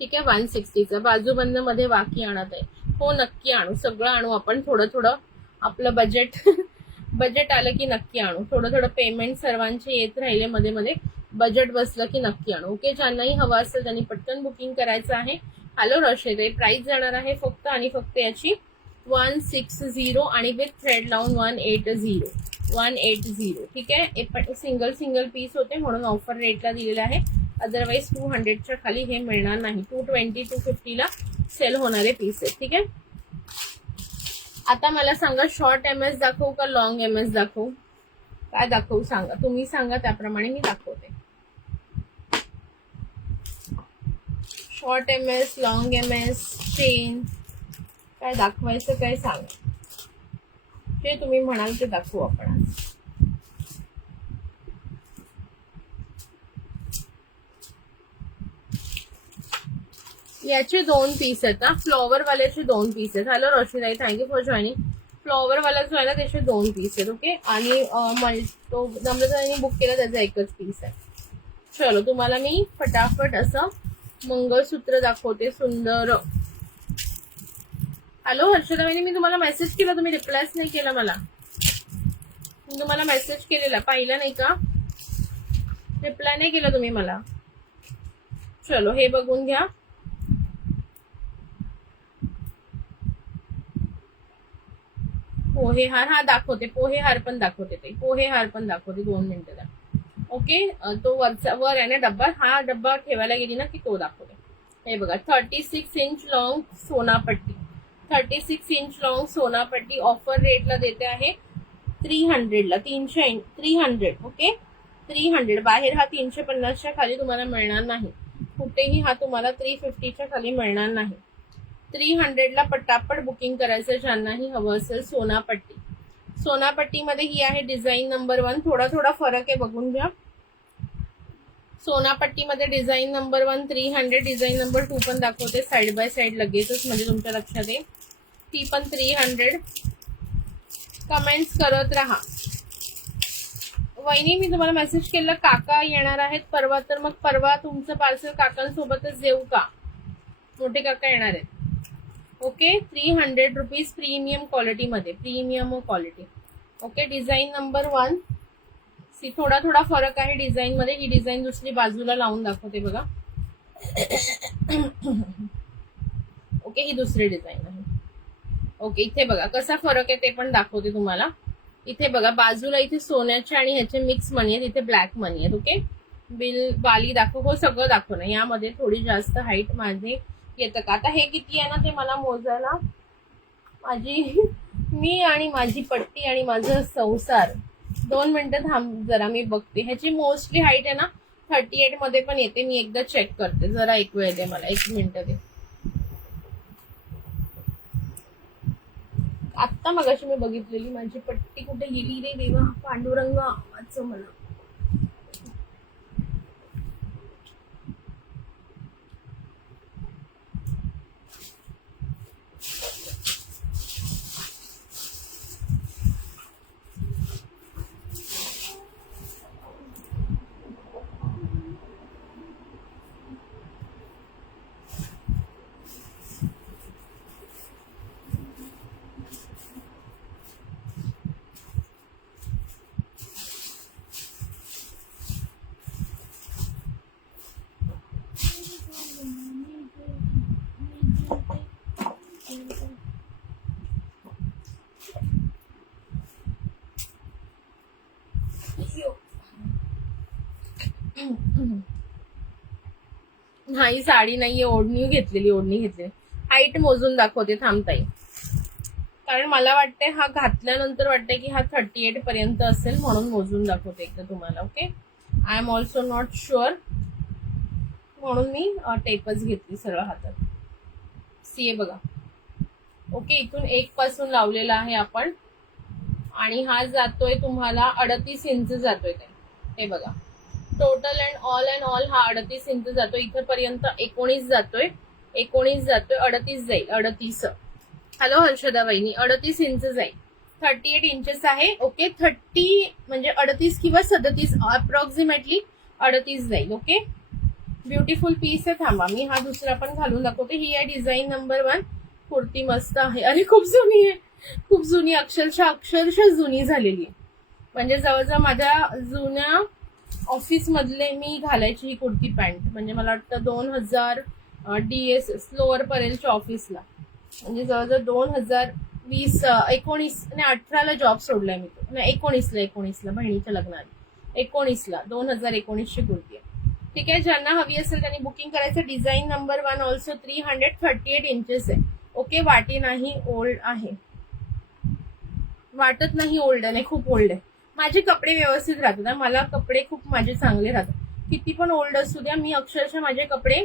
ठीक आहे, 160चा बाजूबंद मध्ये बाकी आणत आहे. हो, नक्की आणू, सगळं आणू आपण. थोडं थोडं आपलं बजेट आलं की नक्की आणू. थोडं थोडं पेमेंट सर्वांचे येत राहिले मध्ये मध्ये, बजेट बसलं की नक्की आणू. ओके, ज्यांनाही हवं असेल त्यांनी पटकन बुकिंग करायचं आहे. हॅलो रशेदे, प्राइस जाणार आहे फक्त आणि फक्त याची 160 आणि विथ थ्रेड लावून 180. ठीक आहे, पण सिंगल पीस होते म्हणून ऑफर रेटला दिलेला आहे. अदरवाईज 200च्या खाली हे मिळणार नाही. 220 250 ला सेल होणारे पीस आहेत. ठीक आहे, आता मला सांगा शॉर्ट MS दाखवू का लॉंग MS दाखवू, काय दाखवू सांगा, तुम्ही सांगा त्याप्रमाणे मी दाखवते. Short MS, long MS, chain, काय दाखवायचं काय सांगा, जे तुम्ही म्हणाल ते दाखवू आपण आज. याचे 2 पीस आहेत. फ्लॉवर वाल्याचे 2 पीस आहेत. हॅलो रोशनीताई, थँक्यू फॉर जॉईनिंग. फ्लॉवर वाला जो आहे ना त्याचे 2 पीस आहेत. ओके, आणि तो नम्रताने बुक केला त्याचा एकच पीस आहे. चलो, तुम्हाला मी फटाफट असं मंगळसूत्र दाखवते सुंदर. हॅलो हर्षदा वहिनी, मी तुम्हाला मेसेज केला, तुम्ही रिप्लायच नाही केला मला. मी तुम्हाला मेसेज केलेला, पाहिला नाही का? रिप्लाय नाही केला तुम्ही मला. चलो, हे बघून घ्या. पोहे हार, हा दाखवते, पोहे हार पण दाखवते ते, पोहे हार पण दाखवते. 2 मिनिटं द्या. ओके, तो वर आहे ना डब्बा, हा डब्बा ठेवायला गेली ना की तो दाखवते. हे बघा, 36 inch long Sonapatti, 36 inch long Sonapatti offer रेटला देते आहे 300 ला. 300. ओके, 300. बाहेर हा 350च्या खाली तुम्हाला मिळणार नाही. कुठेही हा तुम्हाला 350च्या खाली मिळणार नाही. 300 ला पटापट बुकिंग करायचं ज्यांनाही हवं असेल. सोनापट्टी, सोनापट्टीमध्ये ही आहे डिझाईन नंबर 1. थोडा थोडा फरक आहे, बघून घ्या. सोनापट्टीमध्ये डिझाईन नंबर 1 300, डिझाईन नंबर 2 पण दाखवते साइड बाय साइड लगेचच, म्हणजे तुमच्या लक्षात येईल. ती पण 300. कमेंट्स करत राहा. वहिनी मी तुम्हाला मेसेज केलं काका येणार आहेत परवा, तर मग परवा तुमचं पार्सल काकांसोबतच देऊ का? मोठे काका येणार आहेत. ओके. 300 रुपीज प्रीमियम क्वालिटीमध्ये, premium quality. Okay. Design number 1. See थोडा थोडा फरक आहे डिझाईन मध्ये. ही डिझाईन दुसरी बाजूला लावून दाखवते बघा. ओके. ही दुसरी डिझाईन आहे. ओके. इथे बघा कसा फरक आहे ते पण दाखवते तुम्हाला. इथे बघा बाजूला इथे सोन्याचे आणि ह्याचे मिक्स मनी आहेत, इथे ब्लॅक मनी आहेत. ओके. बिल बाली दाखव, हो सगळं दाखव ना. यामध्ये थोडी जास्त हाईट माझे येतं का? आता हे किती आहे ना ते मला मोजायला, मी आणि माझी पट्टी आणि माझं संसार. 2 मिनिटं थांब जरा, मी बघते. ह्याची मोस्टली हाईट आहे ना 38 मध्ये पण येते. मी एकदा चेक करते, जरा एक वेळ दे मला, 1 मिनिट दे. आत्ता मगाशी मी बघितलेली माझी पट्टी कुठे गेली रे देवा, पांडुरंग वाचव मला. नाही साडी नाहीये, ओढणी घेतलेली. हाईट मोजून दाखवते, थांबताई. कारण मला वाटते हा घातल्यानंतर वाटते की हा 38 पर्यंत असेल, म्हणून मोजून दाखवते एकदा तुम्हाला. Okay. I am also not sure, म्हणून मी टेपच घेतली सरळ हातात. सीए बघा. ओके. इथून 1 पासून लावलेला आहे आपण, आणि हा जातोय तुम्हाला 38 इंच जातोय. हे बघा, टोटल अँड ऑल हा 38 इंच जातोय. इथपर्यंत 19 जातोय, 38 जाईल. 38. हॅलो हर्षदा वहिनी, 38 इंच जाईल. 38 इंचेस आहे. ओके. 30 म्हणजे 38 किंवा 37 अप्रॉक्सिमेटली 38 जाईल. ओके. ब्युटिफुल पीस आहे. थांबा मी हा दुसरा पण घालून दाखवते. ही आहे डिझाईन नंबर 1. कुर्ती मस्त आहे. अरे खूप जुनी आहे, खूप जुनी, अक्षरशः जुनी झालेली आहे. म्हणजे जवळजवळ माझ्या जुन्या ऑफिस मधले मी घालायची ही कुर्ती पॅन्ट. म्हणजे मला वाटतं 2000 DSS लोअर पर्यंतच्या ऑफिसला, म्हणजे जवळजवळ 2020 19 आणि 18ला जॉब सोडलाय मी तो. नाही 19ला बहिणीच्या लग्नात 19ला 2019ची कुर्ती आहे. ठीक आहे. ज्यांना हवी असेल त्यांनी बुकिंग करायचं. डिझाईन नंबर 1 ऑल्सो 338 इंचेस आहे. ओके. वाटी नाही, ओल्ड आहे. वाटत नाही ओल्ड आहे, खूप ओल्ड आहे. माझे कपडे व्यवस्थित राहतात, मला कपडे खूप माझे चांगले राहतात. किती पण ओल्ड असू द्या, मी अक्षरशः माझे कपडे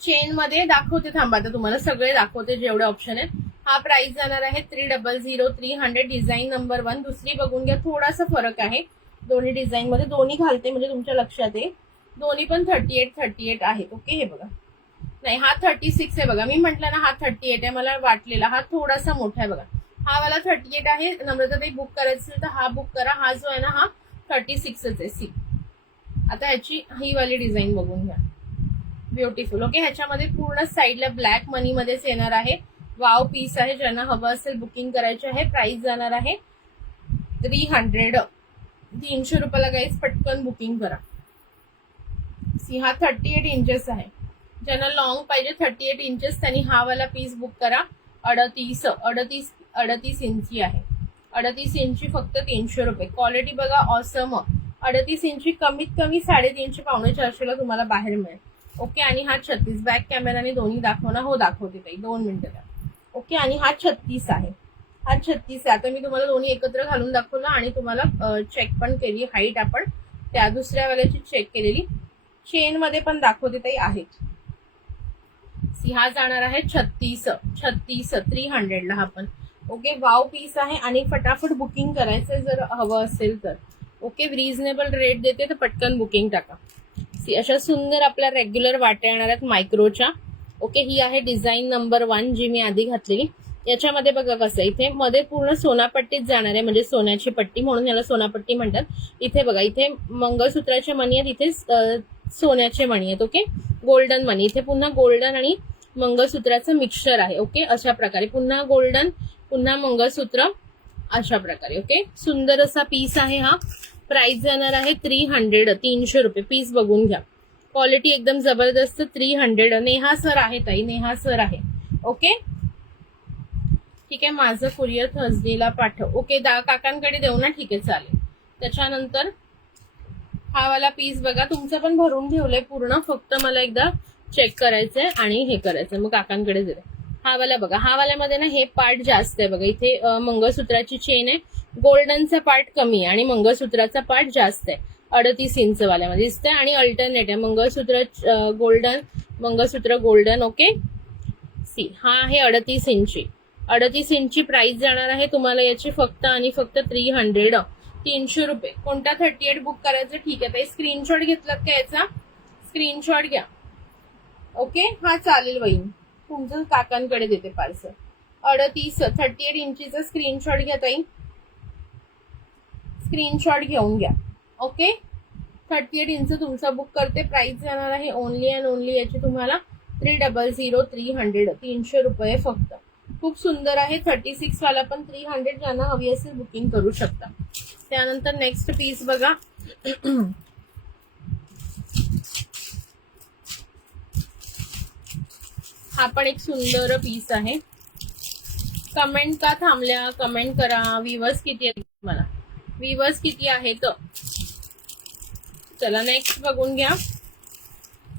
चेन मध्ये दाखवते. थांबा आता तुम्हाला सगळे दाखवते जेवढे ऑप्शन आहेत. हा प्राइस जाणार आहे 300 300. Design number 1. दुसरी बघून घ्या, थोडासा फरक आहे दोन्ही डिझाईन मध्ये. दोन्ही घालते म्हणजे तुमच्या लक्षात येईल. दोन्ही पण 38 आहेत. ओके. हे बघा, नाही हा 36 आहे बघा. मी म्हटलं ना हा 38 आहे, मला वाटलेला हा थोडासा मोठा आहे बघा. हा वाला 38 आहे. नम्रताताई बुक करायचं असेल तर हा बुक करा. हा जो आहे ना हा 36 आहे. सी. आता ह्याची ही वाली डिझाईन बघून घ्या, ब्युटिफुल. ओके. ह्याच्यामध्ये पूर्ण साईडला ब्लॅक मनी मध्येच येणार आहे. वाव पीस आहे. ज्यांना हवं असेल बुकिंग करायचे आहे. प्राइस जाणार आहे 300. 300 रुपयाला गाईज, पटकन बुकिंग करा. सी हा 38 इंचेस आहे. ज्यांना लॉंग पाहिजे 38 इंचेस त्यांनी हा वाला पीस बुक करा. 38 इंची आहे. 38 इंची फक्त 300 रुपये. क्वालिटी बघा ऑसम. 38 इंची कमीत कमी 350 पावणे 400ला तुम्हाला बाहेर मिळेल. ओके. आणि हा 36. बॅक कॅमेराने दोन्ही दाखव ना. हो दाखवते ताई, 2 मिनिटं द्या. ओके. आणि हा 36 आहे. हा 36 आहे. आता मी तुम्हाला दोन्ही एकत्र घालून दाखवलं आणि तुम्हाला चेक पण केली हाईट. आपण त्या दुसऱ्या वाल्याची चेक केलेली. चेन मध्ये पण दाखवते ताई आहेत. सी हा जाणार आहे 36 300ला हा पण. ओके, वाव पीस आहे आणि फटाफट बुकिंग करायचं जर हवं असेल तर. ओके, रिझनेबल रेट देते तर पटकन बुकिंग टाका. अशा सुंदर आपल्या रेग्युलर वाट्या येणार आहेत मायक्रोच्या. ओके, ही आहे डिझाईन नंबर 1 जी मी आधी घातलेली. याच्यामध्ये बघा कसं इथे मध्ये पूर्ण सोनापट्टीच जाणार आहे, म्हणजे सोन्याची पट्टी म्हणून याला सोनापट्टी म्हणतात. इथे बघा, इथे मंगळसूत्राचे मणी आहेत, इथे सोन्याचे मणी आहेत. ओके, गोल्डन मणी, इथे पुन्हा गोल्डन आणि मंगळसूत्राचं मिक्सचर आहे. ओके, अशा प्रकारे पुन्हा गोल्डन पुन्हा मंगळसूत्र अशा प्रकारे. ओके, सुंदर असा पीस आहे हा. प्राइस जाणार आहे 300, 300 रुपये. पीस बघून घ्या, क्वालिटी एकदम जबरदस्त. 300. नेहा सर आहे ताई, नेहा सर आहे. ओके, ठीक आहे. माझं कुरिअर थर्सडेला पाठव. ओके, काकांकडे देऊ ना, ठीक आहे चालेल. त्याच्यानंतर हा वाला पीस बघा, तुमचं पण भरून ठेवलंय पूर्ण, फक्त मला एकदा चेक करायचंय आणि हे करायचंय, मग काकांकडे दिले. हा वाला बघा, हा वाल्यामध्ये ना हे पार्ट जास्त आहे बघा. इथे मंगळसूत्राची चेन आहे, गोल्डनचा पार्ट कमी आहे आणि मंगळसूत्राचा पार्ट जास्त आहे. 38 इंच वाल्यामध्ये दिसतंय आणि अल्टरनेट आहे, मंगळसूत्र गोल्डन, मंगळसूत्र गोल्डन. ओके, सी हा आहे 38 इंची. 38 इंची प्राइस जाणार आहे तुम्हाला याची फक्त आणि फक्त 300, 300 रुपये. कोणता 38 बुक करायचं, ठीक आहे ताई. स्क्रीनशॉट घेतलात का याचा, स्क्रीनशॉट घ्या. ओके, हा चालेल बहीण, तुमचं काकांकडे देते पार्सल. 38 इंचीचा स्क्रीनशॉट घ्या ताई, स्क्रीनशॉट घेऊन घ्या. ओके, 38 इंच तुमचा बुक करते. प्राइस जाणार आहे ओनली अँड ओनली याची तुम्हाला 300, 300, 300 रुपये फक्त. खूप सुंदर आहे. 36 वाला पण 300, ज्यांना हवी असेल बुकिंग करू शकता. त्यानंतर नेक्स्ट पीस बघा. हा पण एक सुंदर पीस आहे. कमेंट का थांबल्या, कमेंट करा. व्ह्यूअर्स किती आहेत मला, व्ह्यूअर्स किती आहेत. चला नेक्स्ट बघून घ्या.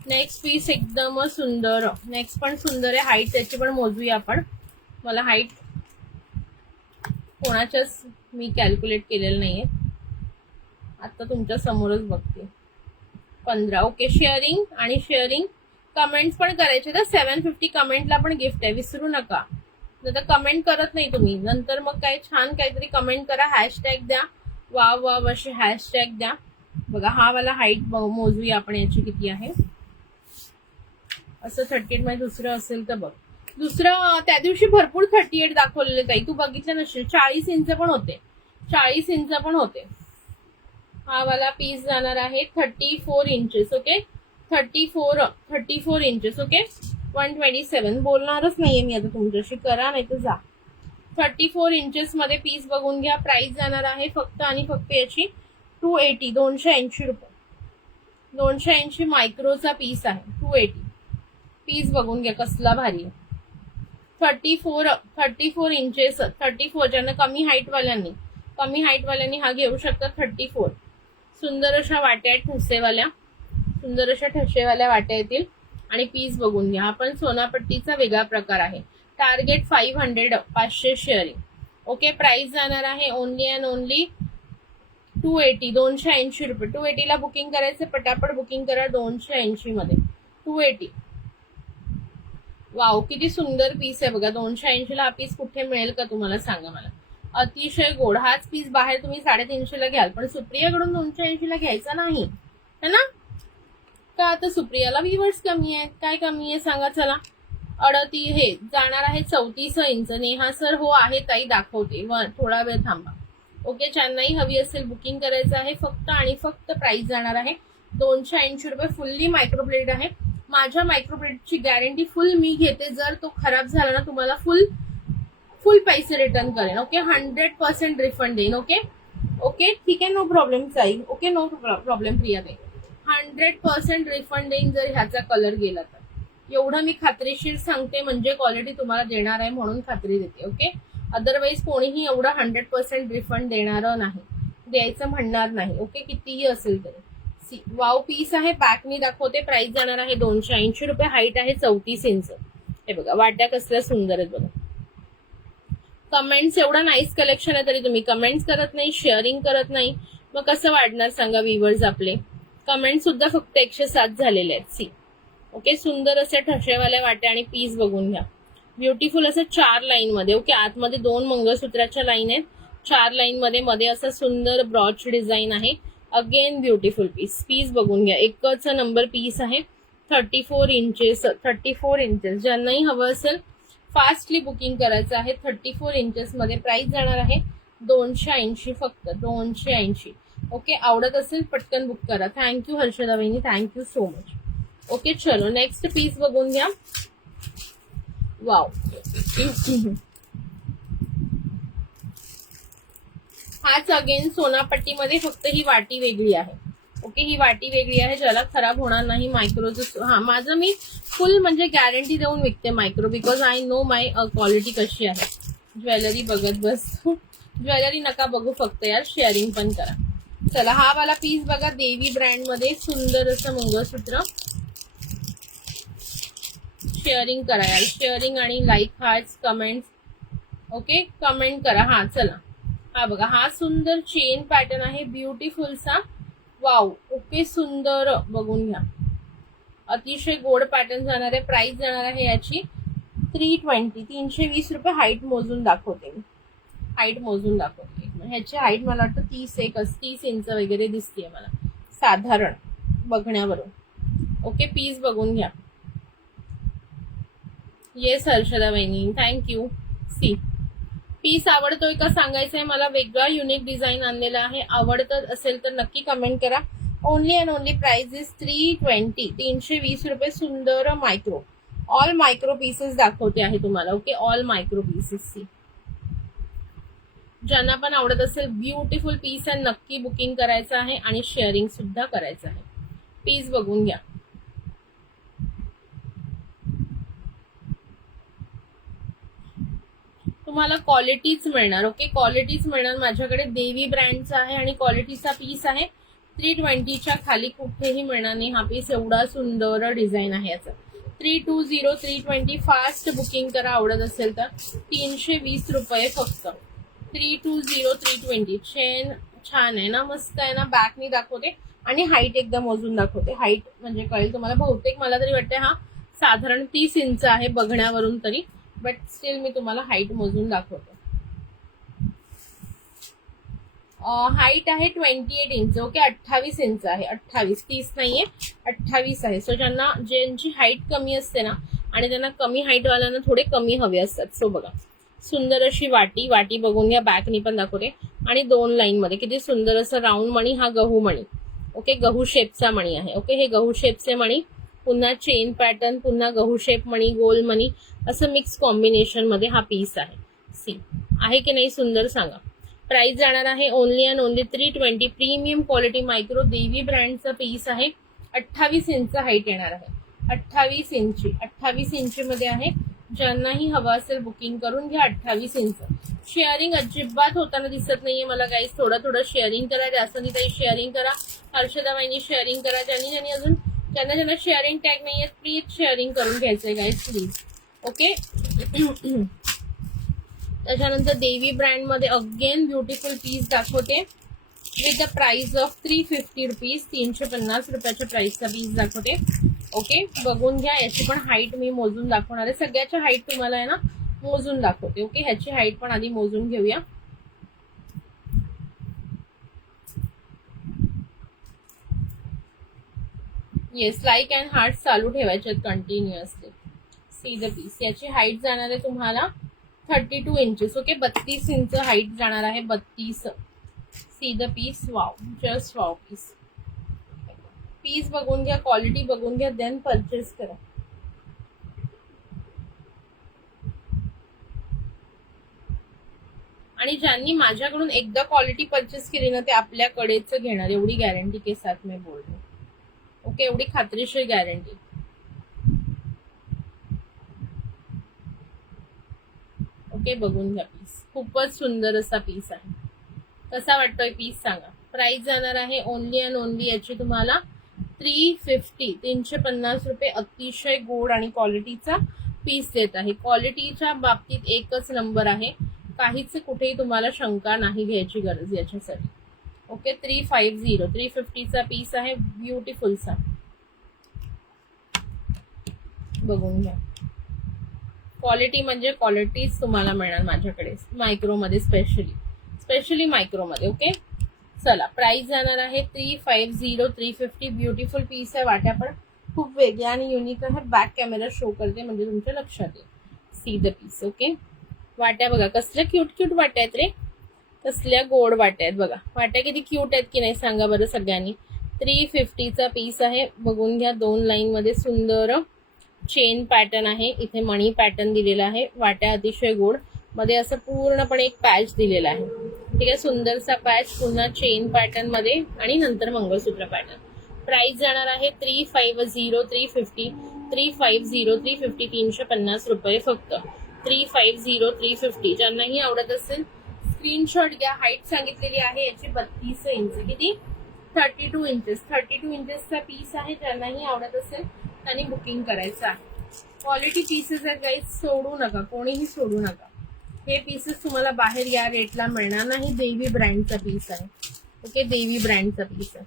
नेक्स्ट पीस एकदम सुंदर, नेक्स्ट पण सुंदर आहे. हाईट त्याची पण मोजूया आपण. मला हाईट कोणाच्याच मी कॅल्क्युलेट केलेलं नाहीये, आता तुमच्या समोरच बघते. 15. ओके, शेअरिंग आणि शेअरिंग कमेंट्स पण करायचे. तर 750 कमेंटला पण गिफ्ट आहे, विसरू नका. नंतर कमेंट करत नाही तुम्ही, नंतर मग काय छान काहीतरी कमेंट करा, हॅशटॅग द्या, वाव वाव असे हॅशटॅग द्या. बघा, हा वाला हाईट मोजूया आपण याची किती आहे. असं 38 मध्ये दुसरं असेल तर बघ. दुसरं त्या दिवशी भरपूर 38 दाखवलेले ताई, तू बघितलं नसेल. 40 इंच पण होते, 40 इंच पण होते. हा वाला पीस जाणार आहे 34 इंचेस. Okay, 34 inches. ओके, 127. बोलणारच नाहीये मी आता तुमच्याशी, करा नाही तर जा. 34 इंचेस मध्ये पीस बघून घ्या. प्राइस जाणार आहे फक्त आणि फक्त याची 280, 280 रुपये. 280 मायक्रोचा पीस आहे. 280 पीस बघून घ्या, कसला भारी आहे. 34 इंचेस. 34 ज्यांना कमी हाईट वाल्यांनी हा घेऊ शकता. 34 सुंदर अशा वाट्या आहेत, ठसेवाल्या, सुंदर अशा ठसेवाल्या वाट्या येतील. आणि पीस बघून घ्या. हा पण सोनापट्टीचा वेगळा प्रकार आहे. Target 500, 500 sharing. ओके, प्राइस जाणार आहे ओनली अँड ओनली 280, 280 रुपये. 280 ला बुकिंग करायचं, पटापट बुकिंग करा. 280 मध्ये 280. वाव, किती सुंदर पीस आहे बघा. 280 ला हा पीस कुठे मिळेल का तुम्हाला, सांगा मला. अतिशय गोड. हाच पीस बाहेर तुम्ही 350 ला घ्याल, पण सुप्रियाकडून 280 ला घ्यायचा नाही है ना. का आता सुप्रियाला व्ह्यूअर्स कमी आहेत, काय कमी आहे सांगा. चला, 38 हे जाणार आहे 34 इंच. नेहा सर हो आहे ताई, दाखवते, थोडा वेळ थांबा. ओके, ज्यांनाही हवी असेल बुकिंग करायचं आहे फक्त आणि फक्त. प्राइस जाणार आहे 280 रुपये. फुल्ली मायक्रोप्लेट आहे. माझ्या मायक्रोप्लेटची गॅरंटी फुल मी घेते. जर तो खराब झाला ना, तुम्हाला फुल पैसे रिटर्न करेन. ओके, 100% रिफंड देईन. ओके ओके, ठीक आहे, नो प्रॉब्लेम ताई. ओके, नो प्रॉब्लेम प्रिया ताई. 100% रिफंड देईन जर ह्याचा कलर गेला तर. एवढं मी खात्रीशीर सांगते, म्हणजे क्वालिटी तुम्हाला देणार आहे म्हणून खात्री देते. ओके, अदरवाईज कोणीही एवढं 100% रिफंड देणार नाही, द्यायचं म्हणणार नाही. ओके, कितीही असेल तरी. वाव पीस आहे. बॅकनी दाखवते. प्राइस जाणार आहे 280 रुपये. हाईट आहे 34 इंच. हे बघा, वाट्या कसल्या सुंदर आहेत बघा. कमेंट्स एवढा नाईस कलेक्शन आहे, तरी तुम्ही कमेंट्स करत नाही, शेअरिंग करत नाही, मग कसं वाढणार सांगा व्ह्यूअर्स आपले. कमेंट सुद्धा फक्त 107 झालेले आहेत. सी. ओके, सुंदर असे ठसेवाल्या वाट्या आणि पीस बघून घ्या. ब्युटिफुल असं 4 लाईन मध्ये. ओके, आतमध्ये 2 मंगळसूत्राच्या लाईन आहेत, 4 लाईन मध्ये असं सुंदर ब्रॉच डिझाईन आहे. Again beautiful piece. पीस बघून घ्या, एकच नंबर पीस आहे. 34 इंचेस, 34 इंचेस. ज्यांनाही हवं असेल फास्टली बुकिंग करायचं आहे. 34 इंचेस मध्ये. प्राइस जाणार आहे 280, फक्त 280. ओके, आवडत असेल पटकन बुक करा. थँक्यू हर्षदा वहिनी, थँक्यू सो मच. ओके, चलो नेक्स्ट पीस बघून घ्या. वाव, हाच अगेन सोनापट्टीमध्ये, फक्त ही वाटी वेगळी आहे. ओके, ही वाटी वेगळी आहे, ज्याला खराब होणार नाही. मायक्रोचं, हा माझं मी फुल म्हणजे गॅरंटी देऊन विकते micro, because I know my quality कशी आहे. ज्वेलरी बघत बस, ज्वेलरी नका बघू फक्त यार, शेअरिंग पण करा. चला, हा वाला पीस बघा, देवी ब्रँड मध्ये सुंदर असं मंगळसूत्र. शेअरिंग करा यार, शेअरिंग आणि like, hearts, comments. Okay, comment करा. हा चला, हा बघा, हा सुंदर चेन पॅटर्न आहे, ब्युटिफुल सा. वाव, ओके, सुंदर बघून घ्या. अतिशय गोड पॅटर्न जाणार आहे. प्राइस जाणार आहे याची 320, 320 रुपये. हाईट मोजून दाखवते मी, हाईट मोजून दाखवते. ह्याची हाईट मला वाटतं 30 इंच वगैरे दिसते मला साधारण बघण्यावरून. ओके, पीस बघून घ्या. येस हर्षदा वहिनी, थँक्यू. सी, पीस आवडतोय का सांगायचंय मला. वेगळा युनिक डिझाईन आणलेला आहे. आवडत असेल तर नक्की कमेंट करा. Only and only price is 320, 320 रुपये. सुंदर मायक्रो, ऑल मायक्रो पीसेस दाखवते आहे तुम्हाला. Okay, all micro pieces. See, ज्यांना पण आवडत असेल ब्युटिफुल पीस आहे, नक्की बुकिंग करायचं आहे आणि शेअरिंग सुद्धा करायचं आहे. पीस बघून घ्या. तुम्हाला क्वालिटीच मिळणार. ओके, क्वालिटीच मिळणार. माझ्याकडे देवी ब्रँडचा आहे आणि क्वालिटीचा पीस आहे. 320च्या खाली कुठेही मिळणार नाही हा पीस. एवढा सुंदर डिझाईन आहे याचा. 320, 320. फास्ट बुकिंग करा आवडत असेल तर. 320 रुपये फक्त. 320, 320. चेन छान आहे ना, मस्त आहे ना. बॅकनी दाखवते आणि हाईट एकदम मोजून दाखवते. हाईट म्हणजे कळेल तुम्हाला. बहुतेक मला तरी वाटते हा साधारण 30 इंच आहे बघण्यावरून तरी, बट स्टील मी तुम्हाला हाईट मोजून दाखवते. हाईट आहे 28 इंच. ओके, 28 इंच आहे. 28, 30 नाहीये, 28 आहे. सो ज्यांची हाईट कमी असते ना, आणि त्यांना कमी हाईट वाल्यांना थोडे कमी हवे असतात. सो बघा, सुंदर अशी वाटी बघून घ्या. बॅकनी पण दाखवते आणि 2 लाईन मध्ये. किती सुंदर असं राऊंड मणी. हा गहू मणी. ओके, गहू शेपचा मणी आहे. ओके, हे गहू शेपचे मणी, पुन्हा चेन पॅटर्न, पुन्हा गहू शेप मणी, गोल मणी, असं मिक्स कॉम्बिनेशन मध्ये हा पीस आहे. सी, आहे की नाही सुंदर सांगा. प्राइस जाणार आहे only and only 320. Premium quality micro देवी ब्रँडचा पीस आहे. 28 इंच हाईट येणार आहे. 28 इंची, 28 इंची मध्ये आहे. ज्यांनाही हवं असेल बुकिंग करून घ्या. 28 इंच. शेअरिंग अजिबात होताना दिसत नाहीये मला गाईज. थोडं शेअरिंग करा. जास्वंदीताई शेअरिंग करा. हर्षदा वहिनी शेअरिंग करा. ज्यांनी अजून ज्यांना शेअरिंग टॅग नाहीये प्लीज शेअरिंग करून घ्यायचंय गाईज, प्लीज. ओके, त्याच्यानंतर देवी ब्रँड मध्ये अगेन ब्युटिफुल पीस दाखवते with the price of 350 rupees. 350 रुपयाच्या प्राइसचा पीस दाखवते. ओके, बघून घ्या. याची पण हाईट मी मोजून दाखवणार आहे. सगळ्याच्या हाईट तुम्हाला आहे ना मोजून दाखवते. ओके, ह्याची हाईट पण आधी मोजून घेऊया. येस, लाईक अँड हार्ट चालू ठेवायचे कंटिन्युअसली. See the piece. याची हाईट जाणार आहे तुम्हाला 32 इंचेस. ओके, 32 इंच हाईट जाणार आहे. 32. See the piece. Wow, just wow piece. Piece बघून घ्या, क्वालिटी बघून घ्या, देन परचेस करा. आणि ज्यांनी माझ्याकडून एकदा क्वालिटी परचेस केली ना, ते आपल्याकडेच घेणार. एवढी गॅरंटी के साथ मी बोलतो. ओके, एवढी खात्रीशीर गॅरंटी. ओके, बघून घ्या पीस. खूपच सुंदर असा पीस आहे. कसा वाटतोय पीस सांगा. प्राइस जाणार आहे ओनली अँड ओनली याची तुम्हाला 350, 350 रुपये. अतिशय गोड आणि क्वालिटीचा पीस देत आहे. क्वालिटीच्या बाबतीत एकच नंबर आहे. काहीच कुठेही तुम्हाला शंका नाही घ्यायची गरज याच्यासाठी. ओके, 350, 350चा पीस आहे. ब्युटिफुलचा बघून घ्या. क्वालिटी म्हणजे क्वालिटीच तुम्हाला मिळणार माझ्याकडे मायक्रोमध्ये, स्पेशली मायक्रोमध्ये. ओके, चला प्राइस जाणार आहे 350 350. ब्युटिफुल पीस आहे. वाट्या पण खूप वेगळ्या आणि युनिक आहे. बॅक कॅमेरा शो करते म्हणजे तुमच्या लक्षात येईल. C the piece. ओके, वाट्या बघा कसल्या क्यूट वाट्या आहेत रे, कसल्या गोड वाट्या आहेत बघा. वाट्या किती क्यूट आहेत की नाही सांगा बरं सगळ्यांनी. 350चा पीस आहे. बघून घ्या, 2 लाईन मध्ये सुंदर चेन पॅटर्न आहे. इथे मणी पॅटर्न दिलेला आहे. वाट्या अतिशय गोड. मध्ये असं पूर्णपणे एक पॅच दिलेला आहे. ठीक आहे, सुंदरसा पॅच, पुन्हा चेन पॅटर्न मध्ये आणि नंतर मंगळसूत्र पॅटर्न. प्राइस जाणार आहे 350 350. 350 350, 350 रुपये फक्त. 350 350. ज्यांनाही आवडत असेल स्क्रीनशॉट घ्या. हाईट सांगितलेली आहे याची 32 इंच. किती? 32 इंचेस. 32 इंचेसचा पीस आहे. ज्यांनाही आवडत असेल त्यांनी बुकिंग करायचं आहे. क्वालिटी पीसेस आहेत गाईज, सोडू नका, कोणीही सोडू नका. हे पीसेस तुम्हाला बाहेर या रेटला मिळणार नाही. देवी ब्रँडचा पीस आहे. ओके, देवी ब्रँडचा पीस आहे.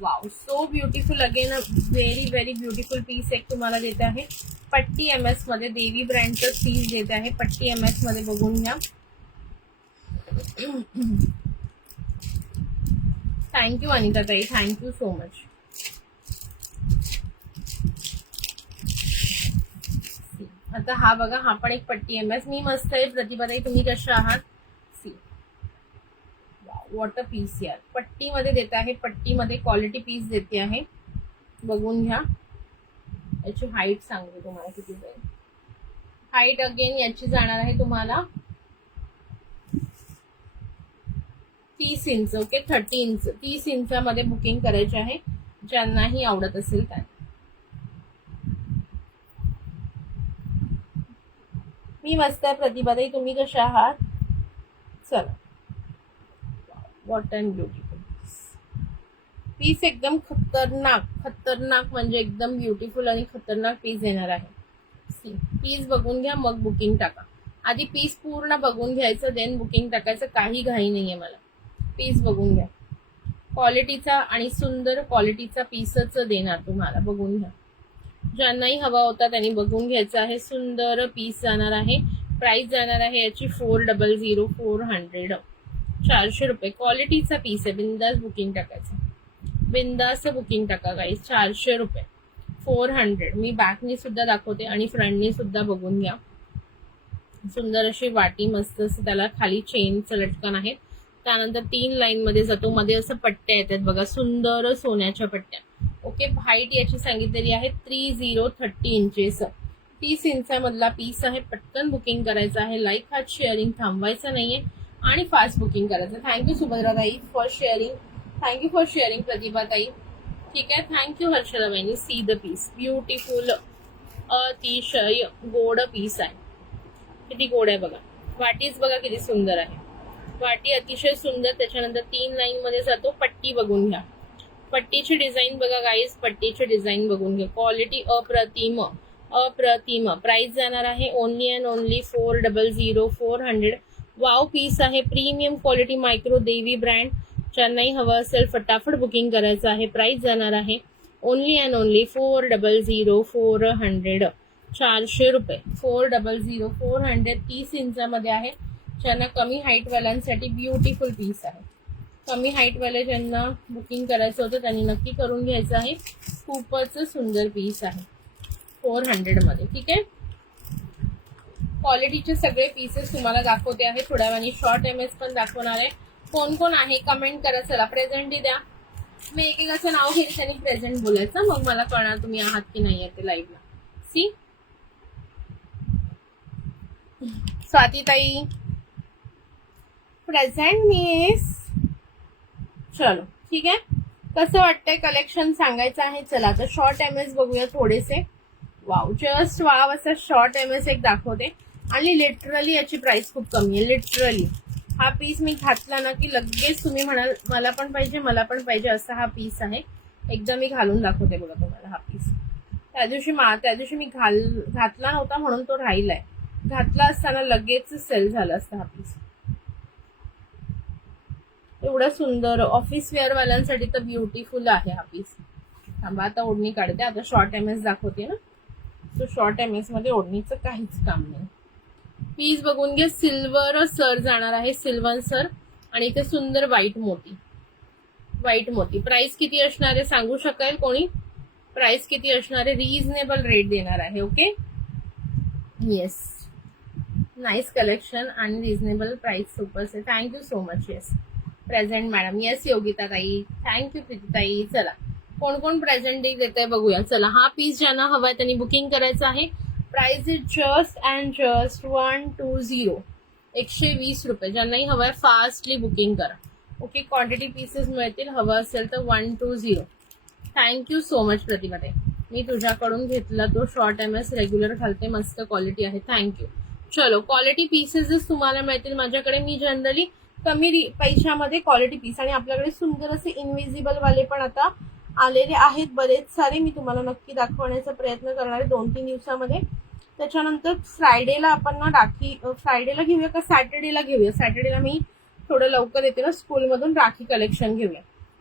Wow, so beautiful. Again very beautiful piece एक तुम्हाला देते आहे. पट्टी MS मध्ये देवी ब्रँडचं पीस देते आहे. पट्टी MS मध्ये बघून घ्या. थँक्यू अनिता ताई, थँक्यू सो मच. आता हा बघा, हा पण एक पट्टी MS. मी मस्त आहे. प्रतिभाताई तुम्ही कशा आहात? सी, वॉट अ पीस यार. पट्टीमध्ये देत आहे. पट्टीमध्ये क्वालिटी पीस देते आहे. बघून घ्या. याची हाईट सांगते तुम्हाला किती जाईल. हाईट अगेन याची जाणार आहे तुम्हाला 30 इंच. Okay, 30 inch. 30 इंचामध्ये बुकिंग करायचे आहे ज्यांनाही आवडत असेल त्यांनी. मी मस्त आहे प्रतिभाताई, तुम्ही कशा आहात? चला, वॉट अँड ब्युटिफुल पीस. एकदम खतरनाक म्हणजे एकदम ब्युटिफुल आणि खतरनाक पीस येणार आहे. पीस बघून घ्या, मग बुकिंग टाका. आधी पीस पूर्ण बघून घ्यायचं, देन बुकिंग टाकायचं. काही घाई नाहीये मला. पीस बघून घ्या. क्वालिटीचा आणि सुंदर क्वालिटीचा पीसच देणार तुम्हाला. बघून घ्या. ज्यांनाही हवा होता त्यांनी बघून घ्यायचा आहे. सुंदर पीस जाणार आहे. प्राइस जाणार आहे याची 400 400. 400 रुपये. क्वालिटीचा पीस आहे. बिंदास बुकिंग टाकायचं. बिंदास बुकिंग टाका गाईज. 400 रुपये. 400. मी बॅकनी सुद्धा दाखवते आणि फ्रंटनी सुद्धा बघून घ्या. सुंदर अशी वाटी, मस्त असं त्याला खाली चेनचं लटकन आहे. त्यानंतर 3 लाईन मध्ये जातो. मध्ये असं पट्ट्या येतात बघा, सुंदर सोन्याच्या पट्ट्या. ओके, हाईट याची सांगितलेली आहे 30 इंचेस. 30 इंचामधला पीस आहे. पटकन बुकिंग करायचं आहे. लाईक हा शेअरिंग थांबवायचं नाहीये आणि फास्ट बुकिंग करायचं. थँक्यू सुभद्राताई for sharing. Thank you for sharing प्रतिभाताई. ठीक आहे, थँक्यू हर्षदाबाईंनी. See the piece. ब्युटिफुल, अतिशय गोड पीस आहे. किती गोड आहे बघा. वाटीच बघा किती सुंदर आहे. वाटी अतिशय सुंदर. त्याच्यानंतर 3 लाईन मध्ये जातो. पट्टी बघून घ्या. पट्टीची डिझाईन बघा गाईज. पट्टीची डिझाईन बघून घ्या. क्वालिटी अप्रतिम. प्राइस जाणार आहे only and only 400 400. Wow piece आहे. Premium quality micro Devi brand. ज्यांनाही हवं असेल फटाफट बुकिंग करायचं आहे. प्राइस जाणार आहे ओनली अँड ओनली 400 400. 400 रुपये. 400 400. 30 इंचामध्ये आहे. ज्यांना कमी हाईट वाल्यांसाठी ब्युटिफुल पीस आहे. कमी हाईट वाले ज्यांना बुकिंग करायचं होतं त्यांनी नक्की करून घ्यायचं आहे. खूपच सुंदर पीस आहे. 400 मध्ये. ठीक आहे, क्वालिटीचे सगळे पीसेस तुम्हाला दाखवते आहे. थोड्या वेळाने शॉर्ट MS पण दाखवणार आहे. कोण कोण आहे कमेंट करा. चला प्रेझेंट द्या. मी एकेकाचं नाव घेईल, त्यांनी प्रेझेंट बोलायचं, मग मला कळणार तुम्ही आहात की नाही आहे ते लाईव्हला. सी, स्वातीताई प्रेझेंट मिस. चलो ठीक आहे, कसं वाटतंय कलेक्शन सांगायचं आहे. चला आता शॉर्ट MS बघूया थोडेसे. वाव, जस्ट वाव असं शॉर्ट MS एक दाखवते. आणि लिटरली याची प्राइस खूप कमी आहे. लिटरली हा पीस मी घातला ना की लगेच तुम्ही म्हणाल मला पण पाहिजे असा हा पीस आहे. एकदा मी घालून दाखवते बघा तुम्हाला हा पीस. त्या दिवशी मी घातला नव्हता म्हणून तो राहिलाय. घातला असताना लगेच सेल झाला असता हा पीस. एवढा सुंदर ऑफिस वेअर वाल्यांसाठी तर ब्युटिफुल आहे हा पीस. थांबा आता ओढणी काढते. आता शॉर्ट MS दाखवते ना. सो शॉर्ट MS मध्ये ओढणीचं काहीच काम नाही. पीस बघून घ्या, सिल्वर सर जाणार आहे, सिल्वर सर, आणि इथे सुंदर व्हाईट मोती, व्हाईट मोती. प्राइस किती असणार आहे सांगू शकाल कोणी? प्राइस किती असणार आहे? रिझनेबल रेट देणार आहे. ओके, येस, नाईस कलेक्शन आणि रिझनेबल प्राइस, सुपर से. Thank you so much. Yes present madam, yes Yogita ताई, थँक्यू प्रीती ताई. चला कोण कोण प्रेझेंट देत आहे बघूया. चला, हा पीस ज्यांना हवाय त्यांनी बुकिंग करायचं आहे. Price is just and just 120, 120 रुपये. ज्यांनाही हवाय फास्टली बुकिंग करा. ओके, क्वांटिटी पीसेस मिळतील. हवं असेल तर 120. थँक्यू सो मच प्रतिभा ताई. मी तुझ्याकडून घेतला तो शॉर्ट MS, रेग्युलर घालते, मस्त क्वालिटी आहे. थँक्यू. चलो, क्वालिटी पीसेसच तुम्हाला मिळतील माझ्याकडे. मी जनरली कमी पैशामध्ये क्वालिटी पीस, आणि आपल्याकडे सुंदर असे इनविजिबल वाले पण आता आलेले आहेत बरेच सारे. मी तुम्हाला नक्की दाखवण्याचा प्रयत्न करणार आहे 2-3 दिवसामध्ये. त्याच्यानंतर फ्रायडेला आपण ना राखी, फ्रायडेला घेऊया का सॅटर्डेला घेऊया? सॅटर्डेला मी थोडं लवकर येते ना स्कूलमधून, राखी कलेक्शन घेऊया.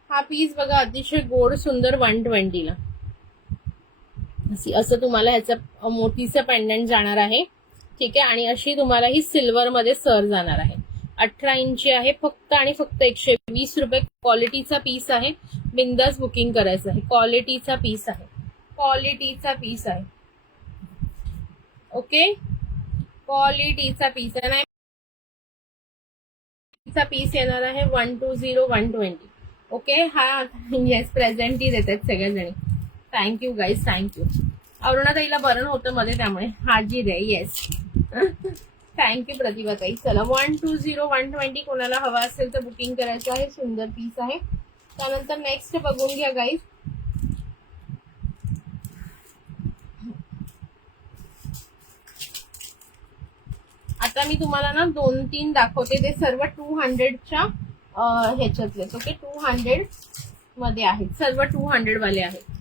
हा पीस बघा, अतिशय गोड सुंदर 120ला. असं तुम्हाला ह्याचं मोठीचं पेंडंट जाणार आहे. ठीक आहे, आणि अशी तुम्हाला ही सिल्वर मध्ये सर जाणार आहे. 18 इंची आहे, फक्त आणि फक्त 120 रुपये. क्वालिटीचा पीस आहे, बिंदास बुकिंग करायचं आहे. क्वालिटीचा पीस आहे, क्वालिटीचा पीस आहे. ओके, क्वालिटीचा पीस आहे. नाही, पीस येणार आहे 120, 120. ओके, हा येस प्रेझेंट ही देतात सगळ्याजणी. Thank you guys, thank you. अरुणाताईला बरं होतं मध्ये, त्यामुळे हाजी रे. येस, थँक्यू प्रतिभा ताई. चला, 120, 120 कोणाला हवा असेल तर बुकिंग करायचं आहे. सुंदर पीस आहे. त्यानंतर नेक्स्ट बघून घ्या गाईज. आता मी तुम्हाला ना 2-3 दाखवते, ते सर्व 200च्या ह्याच्यातले. ओके, 200 मध्ये आहेत, सर्व 200 वाले आहेत.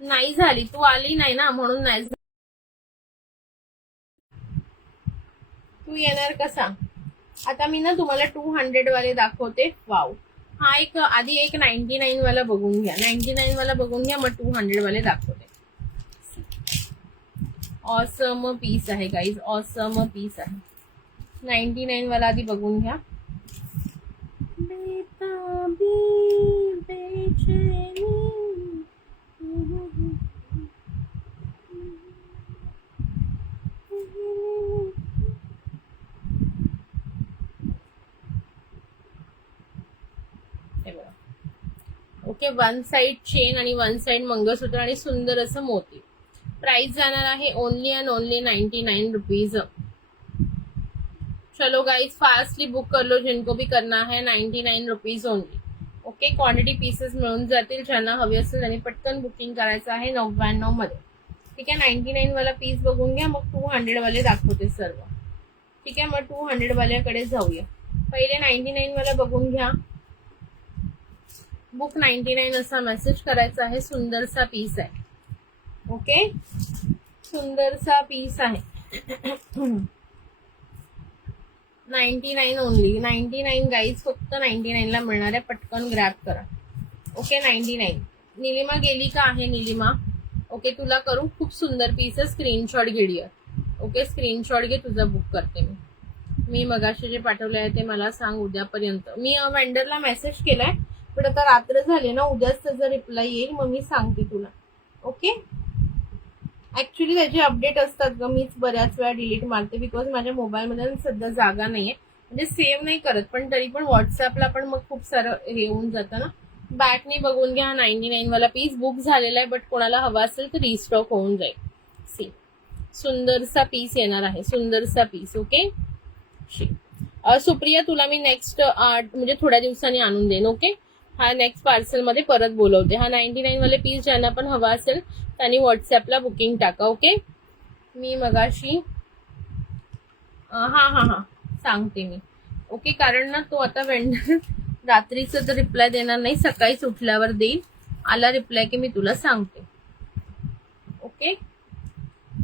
नाही झाली, तू आली नाही ना म्हणून नाही. तू येणार कसा? आता मी ना तुम्हाला 200 वाले दाखवते. वाव, हा एक आधी एक 99 वाला बघून घ्या. 99 वाला बघून घ्या, मग 200 वाले दाखवते. ऑसम पीस आहे गाईज, ऑसम पीस आहे. 99 वाला आधी बघून घ्या. ओके, 1 साइड चेन आणि 1 साइड मंगळसूत्र आणि सुंदर असं मोती. प्राइस जाणार आहे ओनली अँड ओनली 99 रुपीज. चलो गाइज, फास्टली बुक कर लो जिनको भी करना है. 99 rupees only. Okay, quantity pieces मिळून जातील. ज्यांना हवी असेल त्यांनी पटकन बुकिंग करायचं आहे 99 मध्ये. ठीक आहे, 99 वाला पीस बघून घ्या, मग 200 वाले दाखवते सर्व. ठीक आहे, मग 200 वाल्याकडे जाऊया. पहिले 99 वाला बघून घ्या. बुक 99 असा मेसेज करायचा आहे. सुंदरसा पीस आहे. ओके, सुंदरसा पीस आहे. 99 ओनली. 99 गाईज, फक्त 99 ला मिळणार आहे. पटकन ग्रॅब करा. ओके, 99. निलिमा गेली का? आहे निलिमा. ओके, तुला करू. खूप सुंदर पीस आहे. स्क्रीनशॉट घेऊया. ओके, स्क्रीनशॉट घे, तुझा बुक करते मी मगाशी जे पाठवले आहे ते मला सांग उद्यापर्यंत. मी वेंडरला मेसेज केलाय, पण आता रात्र झाले ना, उद्याच त्याचा रिप्लाय येईल, मग मी सांगते तुला. ओके, ऍक्च्युली त्याचे अपडेट असतात ग, मीच बऱ्याच वेळा डिलीट मारते, बिकॉज माझ्या मोबाईलमध्ये सध्या जागा नाहीये, म्हणजे सेव्ह नाही करत, पण तरी पण व्हॉट्सअपला पण मग खूप सारं हे येऊन जातं ना. बॅकने बघून घ्या. 99 वाला पीस बुक झालेला आहे, बट कोणाला हवा असेल तर रिस्टॉक होऊन जाईल. सी, सुंदरसा पीस येणार आहे, सुंदरसा पीस. ओके, सुप्रिया तुला मी नेक्स्ट म्हणजे थोड्या दिवसांनी आणून देईन. ओके, हा नेक्स्ट पार्सल मध्ये परत बोलवते. हा 99 वाले पीस ज्यांना पण हवा असेल त्यांनी व्हॉट्सअपला बुकिंग टाका. ओके, मी मगाशी हा सांगते मी. ओके, कारण ना तो आता वेंडर रात्रीचं तर रिप्लाय देणार नाही, सकाळीच उठल्यावर देईल. आला रिप्लाय की मी तुला सांगते. Okay,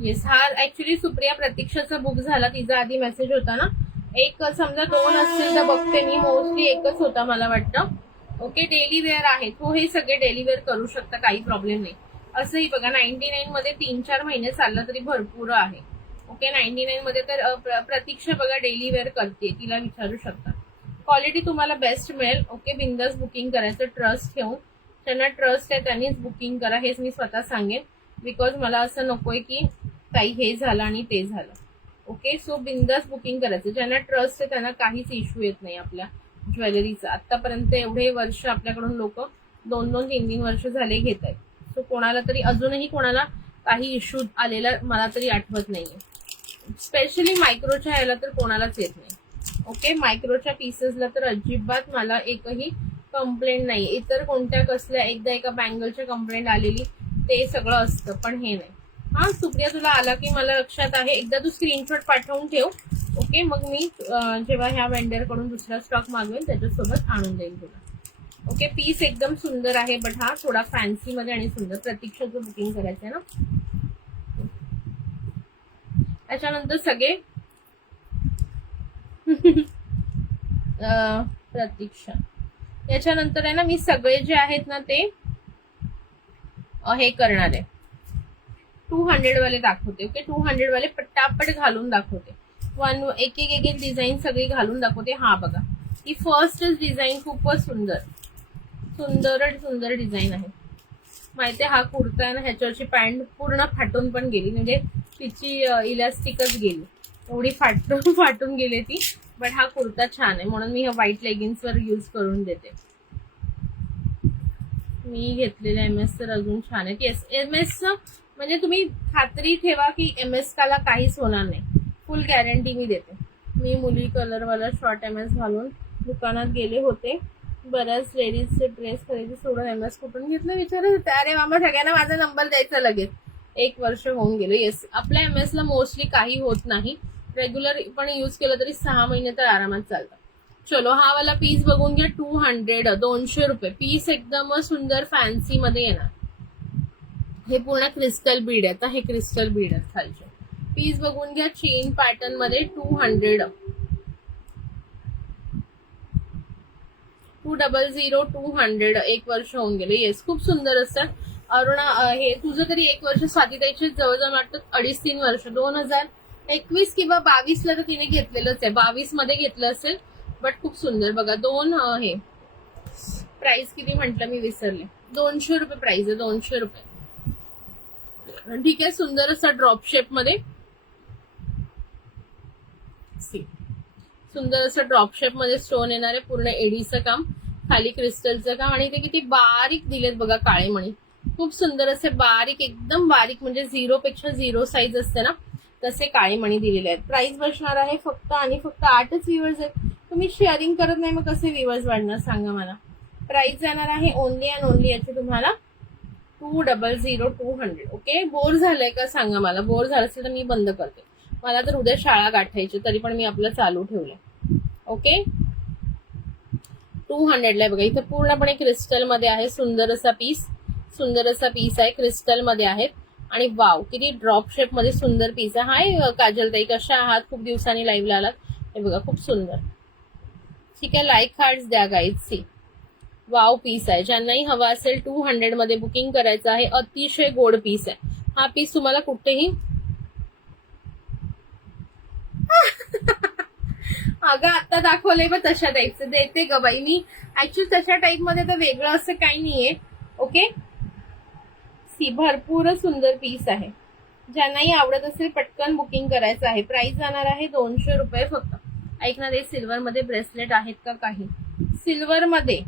yes. हा ऍक्च्युली सुप्रिया प्रतीक्षाचा बुक झाला, तिचा आधी मेसेज होता ना. एक समजा 2 असतील तर बघते मी, मोस्टली एकच होता मला वाटतं. ओके, डेली वेअर आहेत. हो, हे सगळे डेली वेअर करू शकता, काही प्रॉब्लेम नाही. असंही बघा 99 मध्ये 3-4 महिने चाललं तरी भरपूर आहे. ओके, 99 मध्ये तर प्रतीक्षा बघा डेली वेअर करते, तिला विचारू शकता. क्वालिटी तुम्हाला बेस्ट मिळेल. ओके, बिंदास बुकिंग करायचं ट्रस्ट ठेवून. त्यांना ट्रस्ट आहे त्यांनीच बुकिंग करा, हेच मी स्वतः सांगेन. बिकॉज मला असं नकोय की काही हे झालं आणि ते झालं. ओके, सो बिंदास बुकिंग करायचं. ज्यांना ट्रस्ट आहे त्यांना काहीच इश्यू येत नाही आपल्या ज्वेलरीचा. आतापर्यंत एवढे वर्ष आपल्याकडून लोक 2-2, 3-3 वर्ष झाले घेत आहेत. सो कोणाला तरी अजूनही कोणाला काही इश्यू आलेला मला तरी आठवत नाहीये. स्पेशली मायक्रोच्या ह्याला तर कोणालाच येत नाही. ओके, मायक्रोच्या पीसेसला तर अजिबात मला एकही कंप्लेंट नाही. इतर कोणत्या कसल्या एकदा एका बँगलच्या कंप्लेंट आलेली ते सगळं असतं, पण हे नाही. हा सुप्रिया, तुला आला की मला लक्षात आहे. एकदा तू स्क्रीनशॉट पाठवून ठेव. ओके, मग मी जेव्हा ह्या वेंडर कडून दुसरा स्टॉक मागवेल त्याच्यासोबत आणून देईन तुला. ओके, पीस एकदम सुंदर आहे, बट हा थोडा फॅन्सी मध्ये आणि सुंदर. प्रतीक्षाचं बुकिंग करायचं आहे ना. त्याच्यानंतर सगळे प्रतीक्षा, याच्यानंतर आहे ना मी सगळे जे आहेत ना ते हे करणार आहे. 200 वाले दाखवते. ओके, 200 वाले पटापट घालून दाखवते. एक एक डिझाईन सगळी घालून दाखवते. हा बघा, ही फर्स्टच डिझाईन खूपच सुंदर सुंदर डिझाईन आहे. माहितीये, हा कुर्ता आहे ना, ह्याच्यावरची पॅन्ट पूर्ण फाटून पण गेली, म्हणजे तिची इलास्टिकच गेली, एवढी फाटून गेली ती. बट हा कुर्ता छान आहे म्हणून मी ह्या व्हाईट लेगिन्स वर यूज करून देते. मी घेतलेले MS तर अजून छान आहे. येस, MS म्हणजे तुम्ही खात्री ठेवा की MS ला काहीच होणार नाही, फुल गॅरंटी मी देते. मी मुली कलरवाला शॉर्ट MS घालून दुकानात गेले होते. बऱ्याच लेडीजचे ड्रेस खरेदी सोडून MS कुठून घेतलं विचारत होते. अरे मामा, सगळ्यांना माझा नंबर द्यायचा लगेच. 1 वर्ष होऊन गेलं. येस, आपल्या MS ला मोस्टली काही होत नाही. रेग्युलर पण यूज केलं तरी 6 महिने तर आरामात चालतं. चलो, हा वाला पीस बघून घ्या. 200 रुपये पीस, एकदम सुंदर फॅन्सी मध्ये येणार. हे पूर्ण क्रिस्टल बीड आहेत. हे क्रिस्टल बीड आहेत खालचे. पीस बघून घ्या, चेन पॅटर्न मध्ये 200 200 1 वर्ष होऊन गेले. येस, खूप सुंदर असतात. अरुणा, हे तुझं तरी 1 वर्ष, स्वातीताईचे जवळजवळ वाटतं 2.5-3 वर्ष. 2021 किंवा 22 ला तर तिने घेतलेलंच आहे. 22 मध्ये घेतलं असेल, बट खूप सुंदर. बघा, हे प्राइस किती म्हटलं मी विसरले. 200 रुपये प्राइस आहे. 200 रुपये. ठीक आहे, सुंदर असा ड्रॉप शेप मध्ये, सुंदर असं ड्रॉप शेप मध्ये स्टोन येणार आहे. पूर्ण एडीचं काम, खाली क्रिस्टलचं काम, आणि ते किती बारीक दिलेत बघा काळे मणी. खूप सुंदर असे बारीक, एकदम बारीक, म्हणजे 0 पेक्षा 0 साईज असते ना, तसे काळे मणी दिलेले आहेत. प्राइस बसणार आहे फक्त आणि फक्त 8च व्ह्यूअर्स आहेत. तुम्ही शेअरिंग करत नाही, मग कसे व्ह्यूअर्स वाढणार सांगा मला. प्राइस जाणार आहे ओनली अँड ओनली याची तुम्हाला 200. ओके, बोर झालंय का सांगा मला. बोर झालं असेल तर मी बंद करते. मला तर उद्या शाळा गाठायची, तरी पण मी आपलं चालू ठेवलंय. ओके, 200 ला बघा. इथे पूर्णपणे क्रिस्टल मध्ये आहे. सुंदर असा पीस आहे. क्रिस्टल मध्ये आहेत. आणि वाव, किती ड्रॉप शेप मध्ये सुंदर पीस आहे. हाय काजल ताई, कशा आहात? खूप दिवसांनी लाईव्हला आलात. हे बघा, खूप सुंदर. ठीक आहे, लाईक हार्ट्स द्या गाईज. सी, वाव पीस आहे. ज्यांनाही हवा असेल 200 मध्ये बुकिंग करायचं आहे. अतिशय गोड पीस आहे हा. पीस तुम्हाला कुठेही अगं आता दाखवलंय बघ तशा टाईपचं देते ग बाई मी. ऍक्च्युअली तशा टाईप मध्ये तर वेगळं असं काही नाहीये. ओके, सी, भरपूर सुंदर पीस आहे. ज्यांनाही आवडत असेल पटकन बुकिंग करायचं आहे. प्राइस जाणार आहे 200 रुपये फक्त. ऐकणार, हे सिल्वर मध्ये ब्रेसलेट आहेत का काही? सिल्वर मध्ये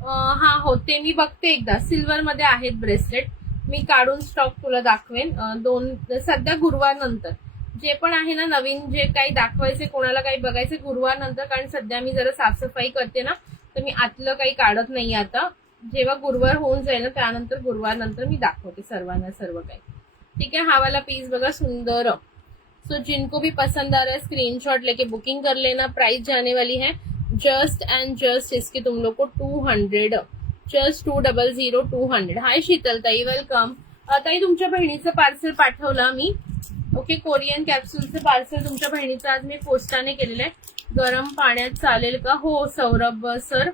हा होते, मी बघते एकदा. सिल्वर मध्ये आहेत ब्रेसलेट. मी काढून स्टॉक तुला दाखवेन. सध्या गुरुवार नंतर जे पण आहे ना नवीन, जे काही दाखवायचे, कोणाला काही बघायचे गुरुवार नंतर. कारण सध्या मी जरा साफसफाई करते ना, तर मी आतलं काही काढत नाही आता. जेव्हा गुरुवार होऊन जाईल ना, त्यानंतर गुरुवार नंतर मी दाखवते सर्वांना सर्व काही. ठीक है, हा वाला पीस बघा, सुंदर. सो जिनको भी पसंद आ रहा है स्क्रीनशॉट लेके बुकिंग कर लेना. प्राइस जाने वाली है जस्ट एंड जस्ट इसकी तुम लोग को 200, जस्ट 200 200. हाय शीतल ताई, वेलकम. ताई, तुमच्या बहिणीचं पार्सल पाठवलं मी. ओके, कोरियन कॅप्सूलचं पार्सल तुमच्या बहिणीचं आज मी पोस्टाने केलेलं आहे. गरम पाण्यात चालेल का? हो सौरभ सर,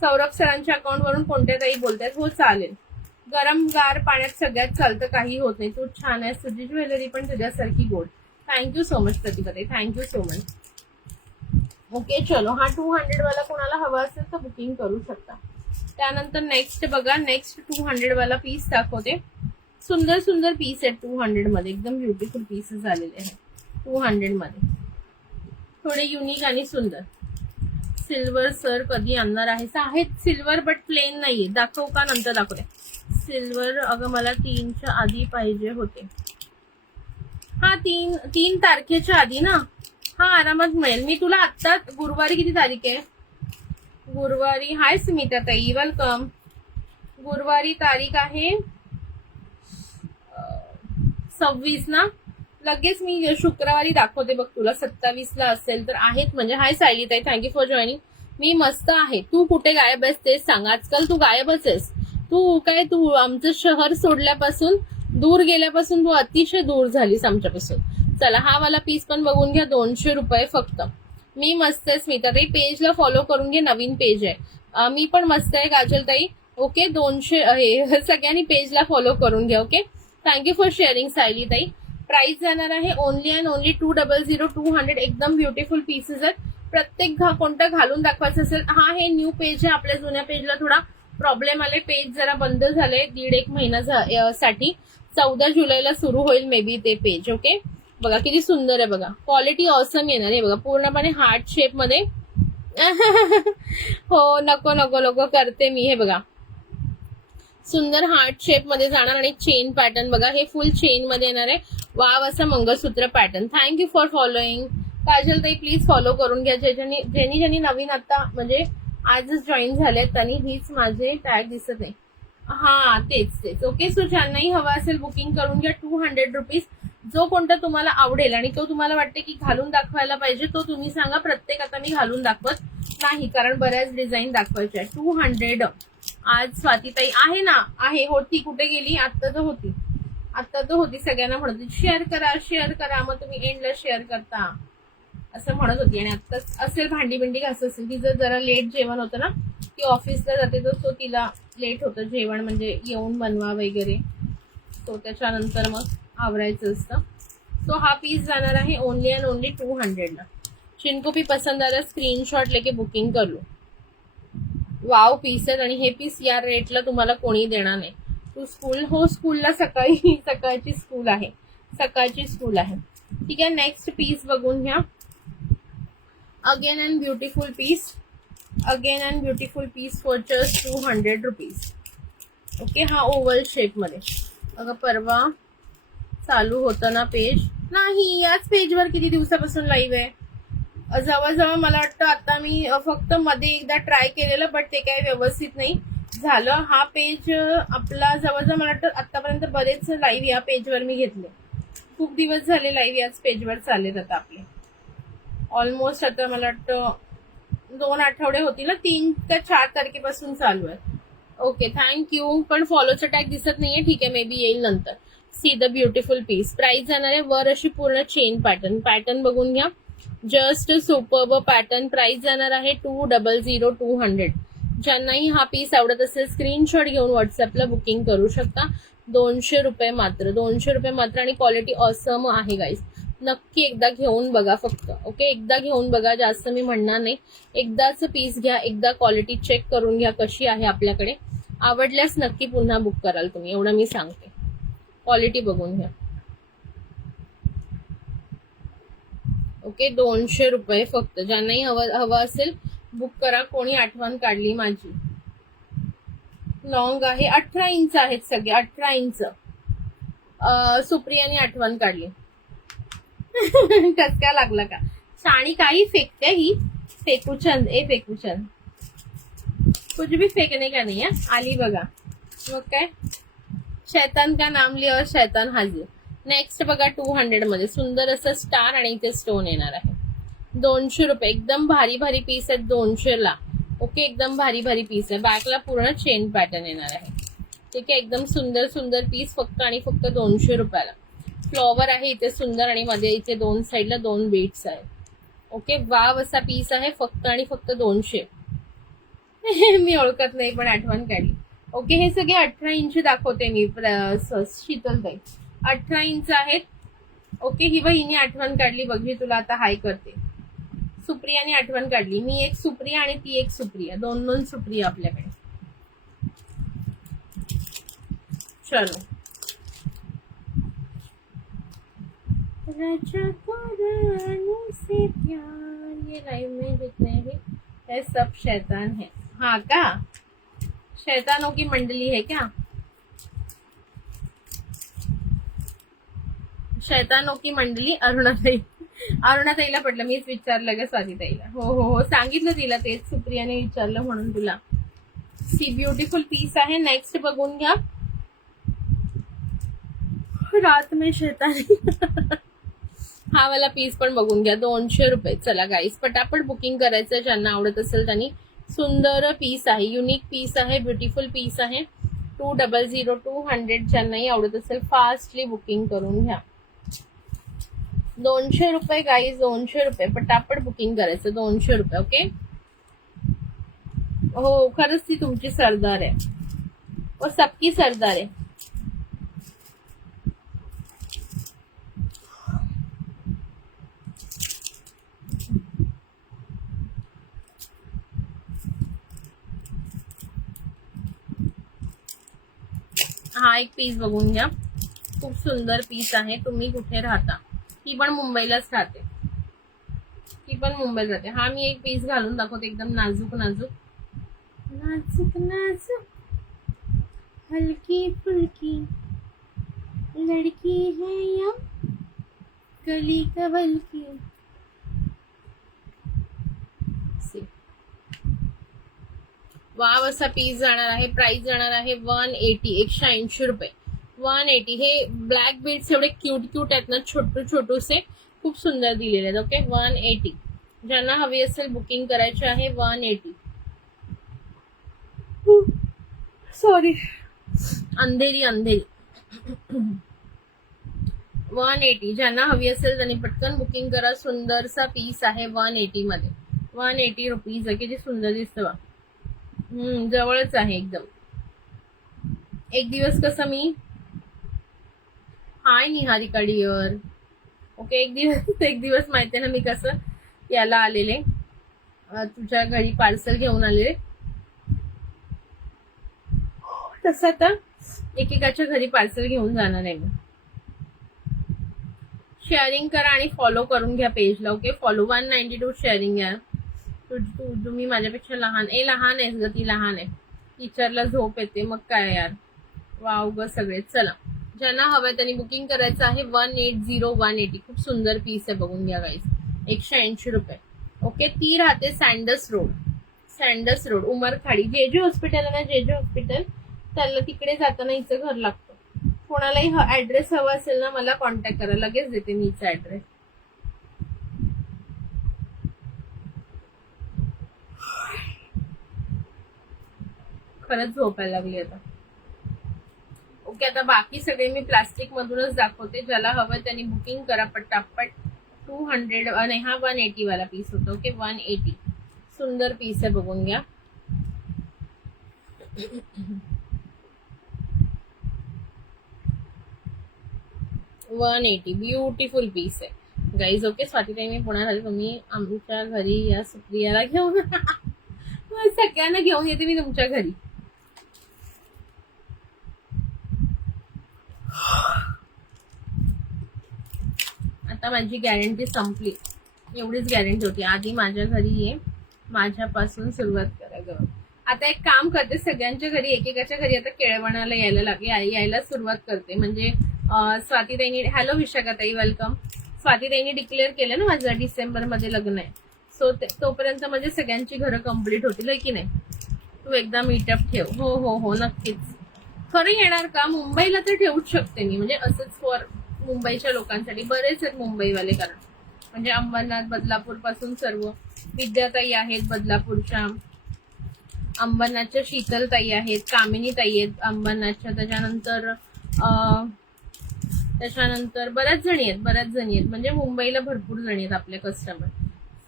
सौरभ सरांच्या अकाउंट वरून कोणत्या ताई बोलतायत? हो चालेल. गरम गार पाण्यात सगळ्यात चालतं, काही होत नाही. तू छान आहे. तुझी ज्वेलरी पण तुझ्यासारखी गोड. थँक्यू सो मच प्रतिभा ताई, थँक्यू सो मच. ओके चलो, हा 200 वाला कोणाला हवा असेल तर बुकिंग करू शकता. त्यानंतर नेक्स्ट बघा, नेक्स्ट 200 वाला पीस दाखवते. सुंदर सुंदर पीस आहेत 200 मध्ये, एकदम ब्युटिफुल पीसेस झालेले आहेत 200 मध्ये, थोडे युनिक आणि सुंदर. सिल्वर सर कधी आणणार आहे? आहेत सिल्वर बट प्लेन नाहीये. दाखवू का? नंतर दाखवते. सिल्वर अगं मला 3च्या आधी पाहिजे होते. हा 3 तारखेच्या आधी ना? हा आरामात मिळेल. मी तुला आत्ता, गुरुवारी किती तारीख आहे? गुरुवारी, हाय स्मिता ताई, वेलकम. गुरुवारी तारीख आहे 26 ना? लगेच मी शुक्रवारी दाखवते बघ तुला. 27ला असेल तर आहेत म्हणजे. हाय सायली ताई, थँक्यू फॉर जॉईनिंग. मी मस्त आहे. तू कुठे गायब आहेस तेच सांग. आजकाल तू गायबच आहेस. तू आमचं शहर सोडल्यापासून, दूर गेल्यापासून तू अतिशय दूर झालीस आमच्यापासून. चला हा वाला पीस पण बघून घ्या. 200 रुपये फक्त. मी मस्त आहे स्मिता ताई. पेजला फॉलो करून घे, नवीन पेज आहे. मी पण मस्त आहे काजल ताई. ओके 200 आहे. सगळ्यांनी पेजला फॉलो करून घ्या. Okay thank you for sharing Sayali tai. Price जाणार आहे ओनली अँड ओनली 200. 200 एकदम ब्युटिफुल पीसेस आहेत. प्रत्येक कोणतं घालून दाखवायचं असेल. हा हे न्यू पेज आहे. आपल्या जुन्या पेजला थोडा प्रॉब्लेम आले, पेज जरा बंद झाले 1.5 महिना साठी. 14 जुलैला सुरू होईल मे बी ते पेज. ओके बघा किती सुंदर आहे बघा. क्वालिटी ऑसम येणार आहे बघा. पूर्णपणे हार्ट शेप मध्ये. हो नको नको नको करते मी. हे बघा सुंदर हार्ट शेप मध्ये जाणार आणि चेन पॅटर्न बघा. हे फुल चेन मध्ये येणार आहे. वाव असं mangalsutra pattern. Thank you for following. Kajal ताई प्लीज फॉलो करून घ्या. ज्यांनी नवीन आता म्हणजे आजच जॉईन झाले त्यांनी. हीच माझे टॅग दिसत आहे. हा तेच. ओके सो ज्यांनाही हवा असेल बुकिंग करून घ्या. 200 रुपीज. जो कोणता तुम्हाला आवडेल आणि तो तुम्हाला वाटते की घालून दाखवायला पाहिजे तो तुम्ही सांगा. प्रत्येक आता मी घालून दाखवत नाही कारण बऱ्याच डिझाईन दाखवायच्या आहेत. 200. आज स्वातीताई आहे ना? आहे. होती कुठे गेली? आता तर होती. सगळ्यांना म्हणत होती शेअर करा. मग तुम्ही एंडला शेअर करता असं म्हणत होती. आणि आत्ताच असेल भांडी बिंडी घासत असेल. तिचं जरा लेट जेवण होतं ना, ती ऑफिसला जाते तो तिला लेट होतं जेवण म्हणजे येऊन बनवा वगैरे. तो त्याच्यानंतर मग आवरायचं असतं. तो हा पीस जाणार आहे ओनली अँड ओनली 200 ला. जिनको भी पसंद आ रहा स्क्रीनशॉट लेके बुकिंग कर लो. वाव पीस आहेत आणि हे पीस या रेटला तुम्हाला कोणी देणार नाही. तू स्कूलला सकाळची स्कूल आहे. ठीक आहे. नेक्स्ट पीस बघून घ्या. Again and beautiful piece for just 200 rupees. Okay हा ओव्हल शेप मध्ये. अगं परवा चालू होतं ना पेज? नाही, याच पेजवर किती दिवसापासून लाईव्ह आहे. जवळजवळ मला वाटतं आता मी फक्त मध्ये एकदा ट्राय केलेलं बट ते काही व्यवस्थित नाही झालं. हा पेज आपला जवळजवळ मला वाटतं आतापर्यंत बरेच लाईव्ह या पेजवर मी घेतले. खूप दिवस झाले लाईव्ह याच पेजवर चालेल आता आपले. ऑलमोस्ट आता मला वाटतं 2 आठवडे होतील ना. 3 का 4 तारखेपासून चालू आहे. Okay thank you. पण फॉलोचं टॅग दिसत नाहीये. ठीक आहे मे बी येईल नंतर. See the beautiful piece. Price जाणार आहे वर अशी पूर्ण चेन पॅटर्न बघून घ्या. Just superb pattern. प्राइस जाणार आहे 200. 200. ज्यांनाही हा पीस आवडत असेल स्क्रीनशॉट घेऊन व्हॉट्सअपला बुकिंग करू शकता. 200 रुपये मात्र. 200 रुपये मात्र. आणि क्वालिटी ऑसम आहे गाईज. नक्की एकदा घेऊन बघा फक्त. ओके एकदा घेऊन बघा, जास्त मी म्हणणार नाही. एकदाच पीस घ्या, एकदा क्वालिटी चेक करून घ्या कशी आहे आपल्याकडे. आवडल्यास नक्की पुन्हा बुक कराल तुम्ही, एवढं मी सांगते. क्वालिटी बघून घ्या. ओके 200 रुपये फक्त. ज्यांनाही हवं असेल बुक करा. कोणी आठवण काढली माझी. लॉंग आहे. 18 इंच आहेत सगळे. 18 इंच. सुप्रियाने आठवण काढली. टचका लागला का? साणी काही फेकते ही. फेकूचंद कुछ भी फेकने का नहीं है. आली बघा. मग काय शैतान का नाम लिया और शैतान हाजीर. नेक्स्ट बघा 200 मध्ये सुंदर असं स्टार आणि इथे स्टोन येणार आहे. 200 रुपये. एकदम भारी पीस आहेत 200 ला. ओके एकदम भारी पीस आहे. बॅकला पूर्ण चेन पॅटर्न येणार आहे. ठीक आहे एकदम सुंदर पीस फक्त आणि फक्त 200 रुपयाला. फ्लॉवर आहे इथे सुंदर आणि मध्ये इथे 2 साईडला 2 बीट्स आहेत. ओके वाव असा पीस आहे फक्त आणि फक्त 200. मी ओळखत नाही पण आठवण काढली. ओके, हे सगळे 18 इंच दाखवते मी शीतलताई, 18 इंच आहेत. ओके, ही बहिणी आठवण काढली बघ, मी तुला आता हाय करते. सुप्रियाने आठवण काढली. मी एक सुप्रिया आणि ती एक सुप्रिया, दोन सुप्रिया आपल्याकडे. चलो, राजा को रानी से प्यार, ये लाइव में जितने भी है सब शैतान है. हाँ का, शैतानों की मंडली है क्या? शैतानों की मंडली. अरुणाताईला पडलं, मीच विचारलं का स्वातीताईला. हो हो हो, सांगितलं तिला, तेच सुप्रियाने विचारलं म्हणून तुला. सी ब्युटिफुल पीस आहे. नेक्स्ट बघून घ्या. रात में शैतानी. हा वाला पीस पण बघून घ्या, 200 रुपये. चला गाईस, पटापट बुकिंग करायचं ज्यांना आवडत असेल त्यांनी. सुंदर पीस आहे, युनिक पीस आहे, ब्युटिफुल पीस आहे. 200 200 ज्यांनाही आवडत असेल फास्टली बुकिंग करून घ्या. 200 रुपये गाईज, 200 रुपये. पटापट बुकिंग करायचं, 200 रुपये. ओके. हो, खरंच ती तुमची सरदार आहे, वो सबकी सरदार आहे. हा एक पीस बघून घ्या, खूप सुंदर पीस आहे. तुम्ही कुठे राहता? ती पण मुंबईलाच राहते, ती पण मुंबईत राहते. हा मी एक पीस घालून दाखवते, एकदम नाजूक नाजूक नाजूक नाजूक, हलकी फुलकी लड़की है या गली कवल की. वाव, असा पीस जाणार आहे. प्राइस जाणार आहे 180, 180 रुपये. 180. हे ब्लॅक बीड्स एवढे क्यूट क्यूट आहेत ना, छोटू छोटूसे, खूप सुंदर दिलेले आहेत. ओके, 180. ज्यांना हवी असेल बुकिंग करायचे आहे 180. सॉरी, अंधेरी अंधेरी. 180. ज्यांना हवी असेल त्यांनी पटकन बुकिंग करा. सुंदरसा पीस आहे 180 मध्ये. 180 रुपीज आहे. किती सुंदर दिसतं बा. जवळच आहे एकदम. एक दिवस कसं मी, हाय निहारिका डिअर. ओके, एक दिवस माहितीये ना मी कसं याला आलेले, तुझ्या घरी पार्सल घेऊन आलेले, तसं तर एकेकाच्या घरी पार्सल घेऊन जाणार आहे मी. शेअरिंग करा आणि फॉलो करून घ्या पेजला. ओके, फॉलो 192 शेअरिंग आहे. तुम्ही माझ्यापेक्षा लहान लहान आहेस ग, ती लहान आहे. टीचरला झोप येते, मग काय यार. वाव ग सगळे. चला, ज्यांना हवंय त्यांनी बुकिंग करायचं आहे. 180 180. खूप सुंदर पीस आहे, बघून घ्या गाईस. 180 रुपये. ओके, ती राहते सँडस रोड उमरखाडी. जेजे हॉस्पिटल आहे ना, जेजे हॉस्पिटल, त्याला तिकडे जाताना हिचं घर लागतं. कोणालाही ऍड्रेस हवा असेल ना, मला कॉन्टॅक्ट करा, लगेच देते मी हिचा ऍड्रेस. खरंच झोपायला लागली आता. ओके, आता बाकी सगळे मी प्लास्टिक मधूनच दाखवते. ज्याला हवं त्यांनी बुकिंग करा पटापट. 200 आणि हा 180 वाला पीस होता. ओके, 180. सुंदर पीस आहे, बघून घ्या. $180 ब्युटिफुल पीस आहे गाईज. ओके, स्वातीताई मी पुण्यात आले, तुम्ही आमच्या घरी या. सुप्रियाला घेऊन सगळ्यांना घेऊन येते मी तुमच्या घरी. आता माझी गॅरंटी संपली, एवढीच गॅरंटी होती. आधी माझ्या घरी ये, माझ्यापासून सुरुवात करा ग. आता एक काम करते, सगळ्यांच्या घरी एकेकाच्या घरी आता केळवणाला यायला सुरुवात करते. म्हणजे स्वातीताईंनी, हॅलो विशाखाताई, वेलकम. स्वातीताईंनी डिक्लेअर केलं ना माझं डिसेंबर मध्ये लग्न आहे. सो तोपर्यंत म्हणजे सगळ्यांची घरं कम्प्लीट होतील, की नाही. तू एकदा मीटअप ठेव. हो हो हो, नक्कीच. खरं येणार का? मुंबईला तर ठेवूच शकते मी, म्हणजे असंच फॉर मुंबईच्या लोकांसाठी. बरेच आहेत मुंबईवाले, कारण म्हणजे अंबरनाथ, बदलापूर पासून सर्व. विद्याताई आहेत बदलापूरच्या, अंबरनाथच्या शीतलताई आहेत, कामिनी ताई आहेत अंबरनाथच्या. त्याच्यानंतर बऱ्याच जणी आहेत, म्हणजे मुंबईला भरपूर जणी आहेत आपले कस्टमर.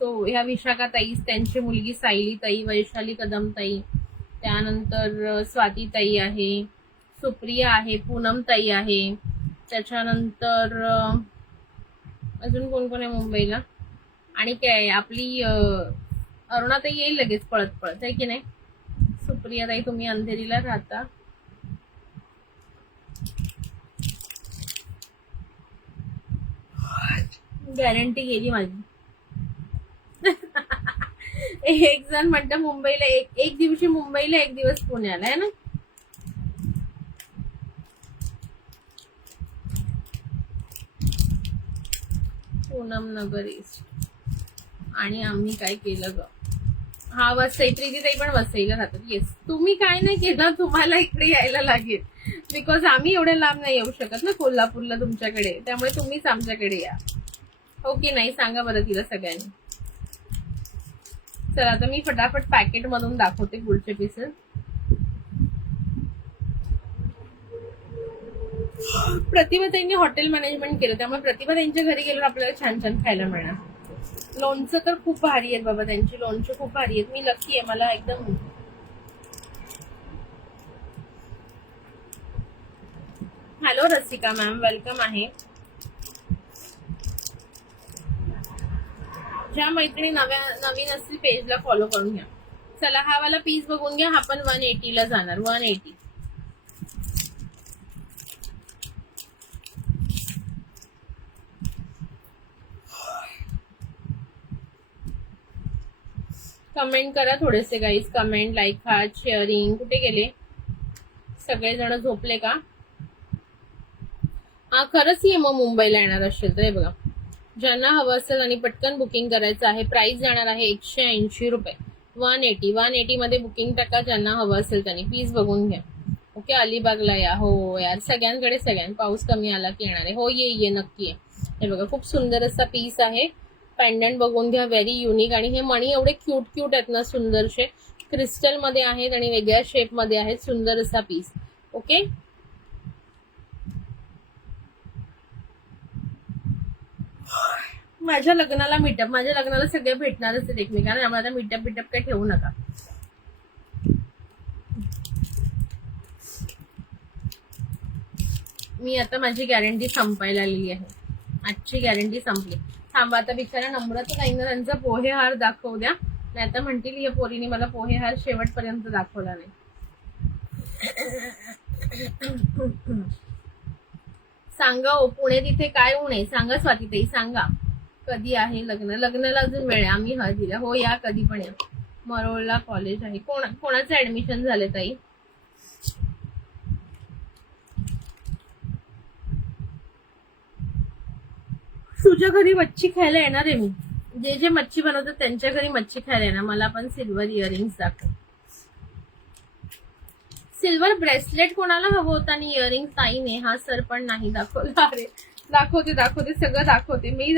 सो ह्या विशाखा ताई, त्यांची मुलगी सायली ताई, वैशाली कदम ताई, त्यानंतर स्वाती ताई आहे, सुप्रिया आहे, पूनम ताई आहे, त्याच्यानंतर अजून कोण कोण आहे मुंबईला, आणि काय आपली अरुणाताई येईल लगेच पळत पळत, आहे की नाही. सुप्रिया ताई तुम्ही अंधेरीला राहता. गॅरंटी गेली माझी. एक जण म्हणतं मुंबईला एक दिवशी मुंबईला, एक दिवस पुण्याला, आहे ना. पूनम नगर ईस्ट. आणि आम्ही काय केलं ग, हा वसई, प्रीतीताई पण वसईला राहतात. येस, तुम्ही काय नाही केलं, तुम्हाला इकडे यायला लागेल, बिकॉज आम्ही एवढ्या लांब नाही येऊ शकत ना कोल्हापूरला तुमच्याकडे, त्यामुळे तुम्हीच आमच्याकडे या. हो की नाही सांगा बरं तिला सगळ्यांनी. चला आता मी फटाफट पॅकेट मधून दाखवते पुढचे पीसेस. प्रतिभाताईंनी हॉटेल मॅनेजमेंट केलं, त्यामुळे प्रतिभाताईंच्या घरी गेल्यावर आपल्याला छान छान खायला मिळणार. लोणचं तर खूप भारी आहेत बाबा, त्यांची लोणचं खूप भारी आहेत. मी लकी आहे, मला एकदम. हॅलो रसिका मॅम, वेलकम आहे. ज्या मैत्रिणी नवीन असतील पेजला फॉलो करून घ्या. चला हा वाला पीस बघून घ्या, हा पण 180 ला जाणार. 180. कमेंट करा थोडेसे guys, comment, like, heart, sharing. कुठे गेले सगळेजण, झोपले का. हा खरंच ये मग मुंबईला येणार असेल तर. हे बघा, ज्यांना हवं असेल आणि पटकन बुकिंग करायचं आहे, प्राइस जाणार आहे 180 रुपये. 180 मध्ये बुकिंग टाका ज्यांना हवं असेल त्यांनी. पीस बघून घ्या. ओके, अलिबागला या. हो यार, सगळ्यांकडे पाऊस कमी आला की येणार आहे. हो ये नक्की आहे. हे बघा, खूप सुंदर असा पीस आहे. पेंडंट बघून घ्या, व्हेरी युनिक. आणि हे मणी एवढे क्यूट आहेत ना, सुंदरसे क्रिस्टल मध्ये आहेत आणि वेगळ्या शेप मध्ये आहेत. सुंदर असा पीस. ओके, माझ्या लग्नाला मीटअप, माझ्या लग्नाला सगळे भेटणारच आहेत एकमेकांना, त्यामुळे आता मीटअप काही ठेवू नका. मी आता माझी गॅरंटी संपायला आलेली आहे. आजची गॅरंटी संपली. थांबा आता बिचारा नम्रता ताईंना त्यांचा पोहेहार दाखवू द्या, नाही आता म्हणतील या पोरीने मला पोहेहार शेवटपर्यंत दाखवला नाही. सांगा हो, पुणे तिथे काय ऊन आहे सांगा. स्वाती ताई सांगा, कधी आहे लग्न. लग्नाला अजून वेळ आहे, आम्ही हळदीला. हो या, कधी पण या. मरोळला कॉलेज आहे. कोणाचं ऍडमिशन झाले ताई. तुझ्या घरी मच्छी खायला येणार आहे मी. जे मच्छी बनवतात त्यांच्या घरी मच्छी खायला येणार. मला पण सिल्वर इयरिंग्स दाखव. सिल्वर ब्रेसलेट कोणाला हवं होतं आणि इयरिंग्स ताईने. हा सर पण नाही दाखवला. अरे दाखवते सगळं दाखवते मी.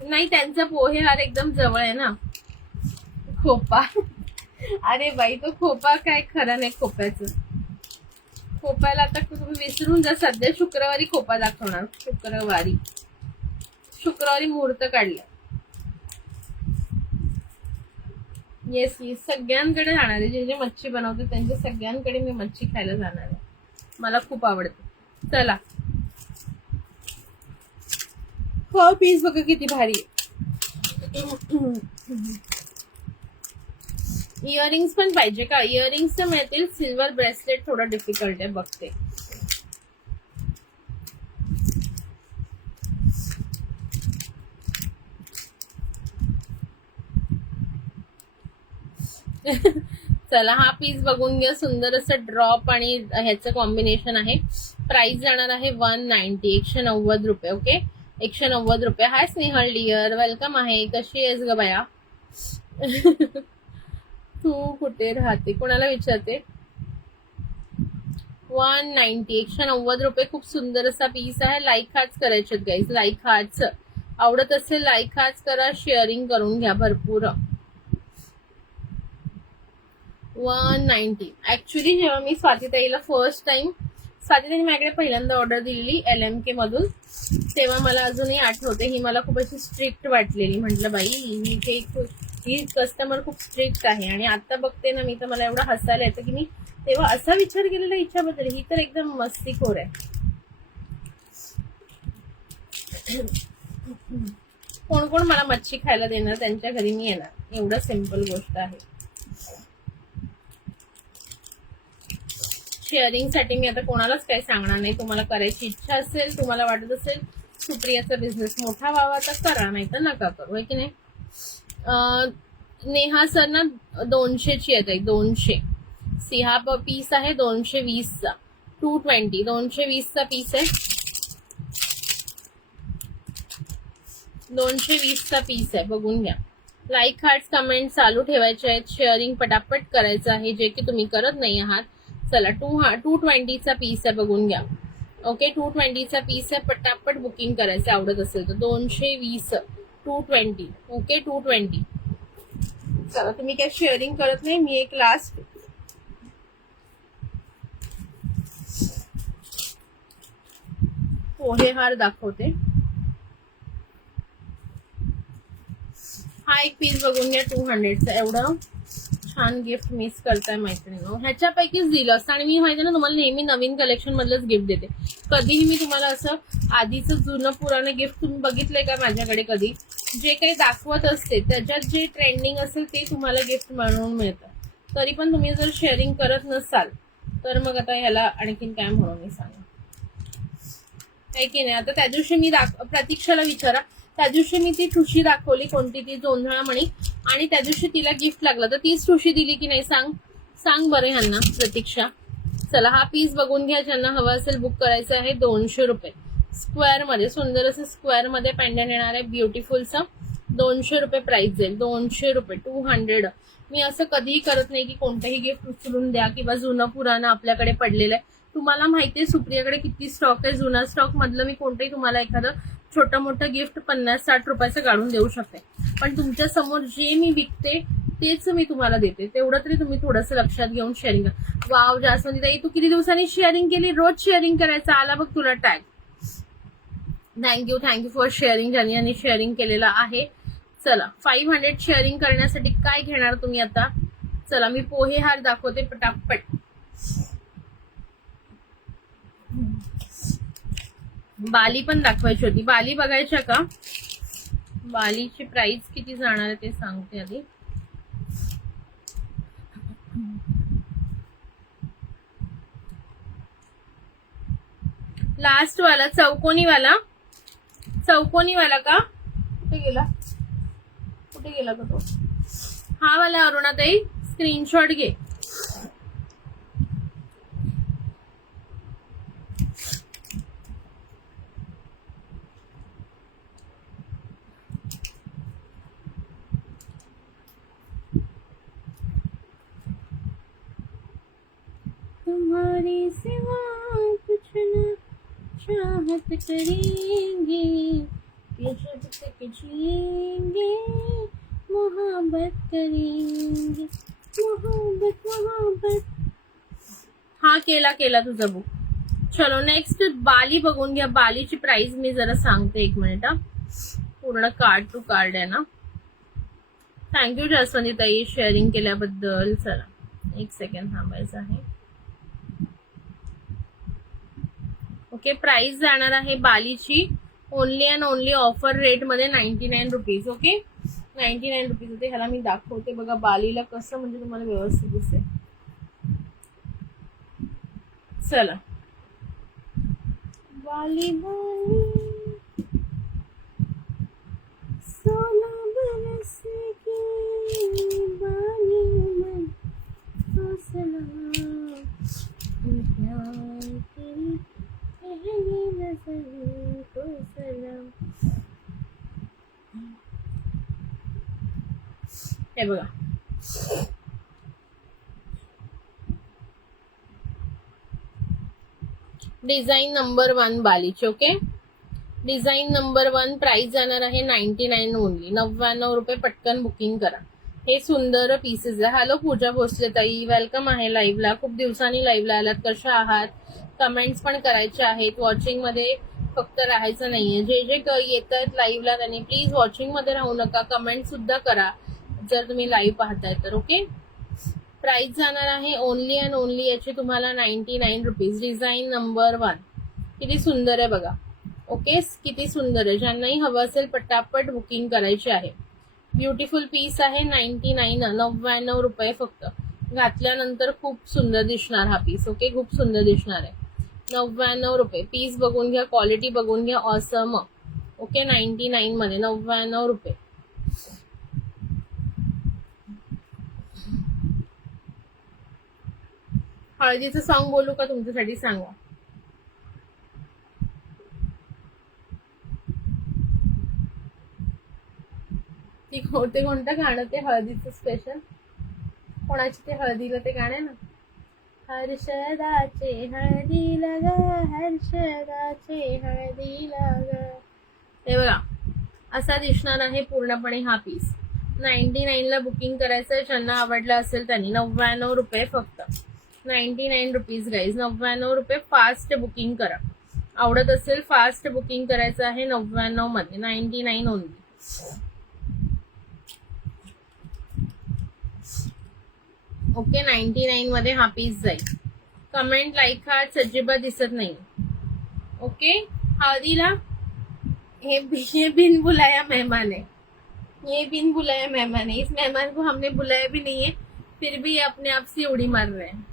नाही, त्यांचा पोहेहार एकदम जवळ आहे ना. खोपा, अरे बाई तो खोपा काय खरं नाही खोप्याचं. खोप्याला आता तुम्ही विसरून जा. सध्या शुक्रवारी खोपा दाखवणार. शुक्रवारी मुहूर्त काढला. येस सगळ्यांकडे जाणार आहे. जे मच्छी बनवते त्यांच्या सगळ्यांकडे मी मच्छी खायला जाणार आहे. मला खूप आवडते. चला हो, पीस बघा किती भारी आहे. इयरिंग्स पण पाहिजे का. इयरिंग्स मिळतील. सिल्वर ब्रेसलेट थोडं डिफिकल्ट आहे, बघते. चला हा पीस बघून घ्या. सुंदर असं ड्रॉप आणि ह्याचं कॉम्बिनेशन आहे. प्राइस जाणार आहे 190, 190 रुपये. ओके, 190 रुपये. हाय स्नेहल डिअर, वेलकम आहे. कशी आहेस ग बाया. तू कुठे राहते, कोणाला विचारते. 190, 190 रुपये. खूप सुंदर असा पीस आहे. लाईक हार्ट्स करायचे गाईज, लाईक हार्ट्स. आवडत असेल लाईक हार्ट्स करा, शेअरिंग करून घ्या भरपूर. 190. ऍक्च्युली जेव्हा मी स्वातीताईला फर्स्ट टाइम स्वातीने माझ्याकडे पहिल्यांदा ऑर्डर दिलेली LMK मधून, तेव्हा मला अजूनही आठवते. ही मला खूप अशी स्ट्रिक्ट वाटलेली. म्हटलं बाई ही कस्टमर खूप स्ट्रिक्ट आहे. आणि आता बघते ना मी, तर मला एवढं हसायला येतं की मी तेव्हा असा विचार केलेला हिच्याबद्दल. ही तर एकदम मस्तीखोर आहे. कोण कोण मला मच्छी खायला देणार त्यांच्या घरी मी येणार, एवढं सिंपल गोष्ट आहे. शेअरिंग साठी मी आता कोणालाच काही सांगणार नाही. तुम्हाला करायची इच्छा असेल, तुम्हाला वाटत असेल सुप्रियाचा बिझनेस मोठा व्हावा तर करा, नाही तर नका करू, आहे की नाही. नेहा सर ना 200ची येत आहे. 200 सिहा पीस आहे 220चा. 220 220चा पीस आहे. 220चा पीस आहे, बघून घ्या. लाईक हार्ट कमेंट चालू ठेवायचे आहेत. शेअरिंग पटापट करायचं आहे, जे की तुम्ही करत नाही आहात. चला 220चा पीस आहे, बघून घ्या. ओके 220चा पीस आहे, पटापट बुकिंग करायचं आवडत असेल तर. 220 220. ओके 220. चला तुम्ही काय शेअरिंग करत नाही. मी एक लास्ट पोहे हार दाखवते. हा एक पीस बघून घ्या 200चा. एवढं छान गिफ्ट मिस करताय मैत्रिणी. ह्याच्यापैकीच दिलं असतं. आणि मी माहिती ना तुम्हाला नेहमी नवीन कलेक्शन मधलंच गिफ्ट देते. कधीही मी तुम्हाला असं आधीचं जुनं पुराणं गिफ्ट तुम्ही बघितलंय का माझ्याकडे कधी? जे काही दाखवत असते त्याच्यात जे ट्रेंडिंग असेल ते तुम्हाला गिफ्ट म्हणून मिळतं. तरी पण तुम्ही जर शेअरिंग करत नसाल तर मग आता ह्याला आणखीन काय म्हणून मी सांगा, आहे की नाही. आता त्या दिवशी मी प्रतीक्षाला विचारा, त्या दिवशी मी ती ठुशी दाखवली, कोणती ती जोंधळा मणी, आणि त्या दिवशी तिला गिफ्ट लागलं तर तीच ठुशी दिली की नाही सांग बरं ह्यांना प्रतीक्षा. चला हा पीस बघून घ्या. ज्यांना हवा असेल बुक करायचं आहे. 200 रुपये स्क्वेअर मध्ये, सुंदर असं स्क्वेअर मध्ये पेंडंट येणार आहे ब्युटिफुलचा. 200 रुपये प्राइस जाईल. 200 रुपये 200. मी असं कधीही करत नाही की कोणतंही गिफ्ट उचलून द्या किंवा जुनं पुराणं आपल्याकडे पडलेलं आहे. तुम्हाला माहितीये सुप्रियाकडे किती स्टॉक आहे. जुना स्टॉक मधलं मी कोणतंही तुम्हाला एखादं छोटं मोठं गिफ्ट 50-60 रुपयाचं काढून देऊ शकते. पण तुमच्या समोर जे मी विकते तेच मी तुम्हाला देते. तेवढं तरी तुम्ही थोडंसं लक्षात घेऊन शेअरिंग करा. वाव जास्वंती ताई, तू किती दिवसांनी शेअरिंग केली? रोज शेअरिंग करायचं. आला बघ तुला टॅग. Thank you for sharing. ज्यांनी शेअरिंग केलेलं आहे. चला 500 शेअरिंग करण्यासाठी काय घेणार तुम्ही आता? चला मी पोहे हार दाखवते पटापट. बाली पण दाखवायची होती. बाली बघायच्या का? बालीची प्राइस किती जाणार आहे ते सांगते आधी. लास्ट वाला चौकोनी वाला का? कुठे गेला का तो? हा वाला अरुणाताई, स्क्रीनशॉट घे. तुम्हारी सिवा कुछ न चाहत करेंगे, ये जब तक जिएंगे मोहब्बत करेंगे, मोहब्बत. हा केला तुझा बुक. चलो नेक्स्ट बाली बघून घ्या. बालीची प्राइस मी जरा सांगते, एक मिनिट. पूर्ण कार्ड टू कार्ड आहे ना. थँक्यू जास्वंती ताई शेअरिंग केल्याबद्दल. चला एक सेकंड थांबायचं आहे. ओके प्राइस जाणार आहे बालीची only and only offer rate मध्ये 99 रुपीज. ओके 99 रुपीज होते. ह्याला मी दाखवते बघा बालीला कसं, म्हणजे तुम्हाला व्यवस्थित दिसेल. चला बाली बाली 16 बरस की बाली मन हौसला प्यार तेरी पहली नजर को सलाम. हे बघा डिझाईन नंबर 1 बालीची. ओके डिझाईन नंबर 1 प्राइस जाणार आहे 99 ओनली. 99 रुपये. पटकन बुकिंग करा. हे सुंदर पीसेस आहे. हॅलो पूजा भोसले ताई, वेलकम आहे लाईव्हला. खूप दिवसांनी लाईव्हला आलात, कशा आहात? कमेंट्स पण करायचे आहेत. वॉचिंग मध्ये फक्त राहायचं नाहीये. जे जे येत आहेत लाईव्हला त्यांनी प्लीज वॉचिंग मध्ये राहू नका, कमेंट सुद्धा करा जर तुम्ही लाईव्ह पाहताय तर. ओके, प्राइस जाणार आहे ओनली अँड ओनली याची तुम्हाला 99 रुपीज. डिझाईन नंबर 1 किती सुंदर आहे बघा. ओके, किती सुंदर आहे. ज्यांनाही हवं असेल पटापट बुकिंग करायची आहे. ब्युटिफुल पीस आहे. 99 रुपये फक्त. घातल्यानंतर खूप सुंदर दिसणार हा पीस. ओके, खूप सुंदर दिसणार आहे. 99 रुपये. पीस बघून घ्या, क्वालिटी बघून घ्या, ऑसम. ओके, 99 मध्ये 99 रुपये. हळदीचं सॉन्ग बोलू का तुमच्यासाठी? सांगा. ते कोणतं गाणं ते हळदीचं स्पेशल? कोणाचे ते हळदीला ते गाणं ना, हर्षदाचे हळदीला ग, हर्षदाचे हळदीला ग. ते बघा, असा दिसणार आहे पूर्णपणे हा पीस. 99 ला बुकिंग करायचं. ज्यांना आवडला असेल त्यांनी. 99 रुपये फक्त. 99 रुपीज गाईज. 99 रुपये. फास्ट बुकिंग करा. आवडत असेल फास्ट बुकिंग करायचं आहे 99 मध्ये. 99 ओनली. ओके, 99 मध्ये हा पीस जाईल. कमेंट लाईक हार्ट अजिबात दिसत नाही. ओके, हळदीला ये बिन बुलाया मेहमान है, ये बिन बुलाया मेहमान है. इस मेहमान को हमने बुलाया भी नहीं है, फिर भी ये अपने आप से उड़ी मार रहे हैं.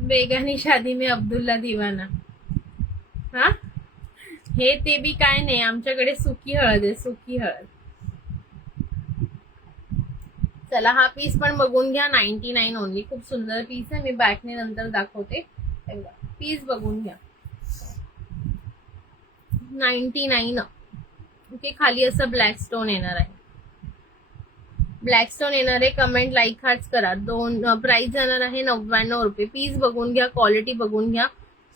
बेगानी शादी में अब्दुल्ला दीवाना. हा, हे ते बी काय नाही. आमच्याकडे सुकी हळद आहे, सुकी हळद. चला, हा पीस पण बघून घ्या. 99 ओनली. खूप सुंदर पीस आहे. मी बॅकने नंतर दाखवते. पीस बघून घ्या. 99. ओके, खाली असं ब्लॅक स्टोन येणार आहे. ब्लॅक स्टोन येणार आहे. कमेंट लाईक हार्ट्स करा. प्राइस जाणार आहे 99 रुपये. पीस बघून घ्या, क्वालिटी बघून घ्या.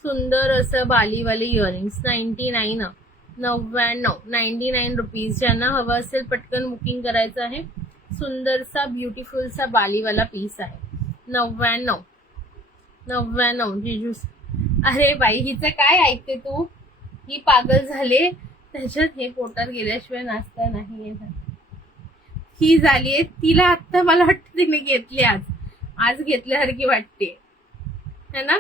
सुंदर असं बालीवाले इयरिंग्स. 99. 99 रुपीज. ज्यांना हवं असेल पटकन बुकिंग करायचं आहे. सुंदरसा ब्युटिफुलसा बालीवाला पीस आहे. 99 जिजू. अरे बाई, हिचं काय ऐकते तू? ही पागल झाले. त्याच्यात हे पोटात गेल्याशिवाय नाश्ता नाही. ही झालीये. तिला आता मला वाटतं तिने घेतली. आज घेतल्यासारखी वाटते है ना,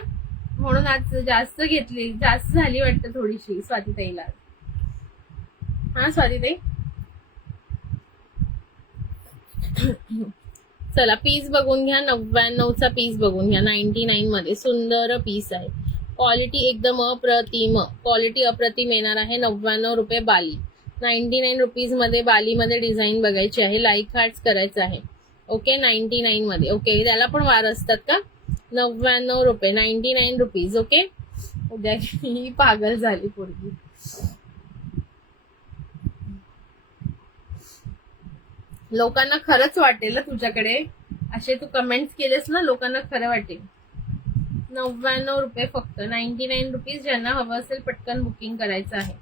म्हणून आज जास्त घेतली. जास्त झाली वाटतं थोडीशी स्वातीताईला. हा स्वातीताई, चला पीस बघून घ्या. 99चा पीस बघून घ्या. 99 मध्ये सुंदर पीस आहे. क्वालिटी एकदम अप्रतिम. क्वालिटी अप्रतिम येणार आहे. 99 रुपये बाली. 99 रुपीज मध्ये बालीमध्ये डिझाईन बघायची आहे. लाईक हार्ट्स करायचं आहे. ओके, 99 मध्ये. ओके, त्याला पण वार असतात का? 99 रुपये. 99 रुपीज. ओके, उद्या ही पागल झाली पोरगी. लोकांना खरंच वाटेल ना तुझ्याकडे. असे तू कमेंट्स केलेस ना, लोकांना खरं वाटेल. 99 रुपये फक्त. 99 रुपीज. ज्यांना हवं असेल पटकन बुकिंग करायचं आहे.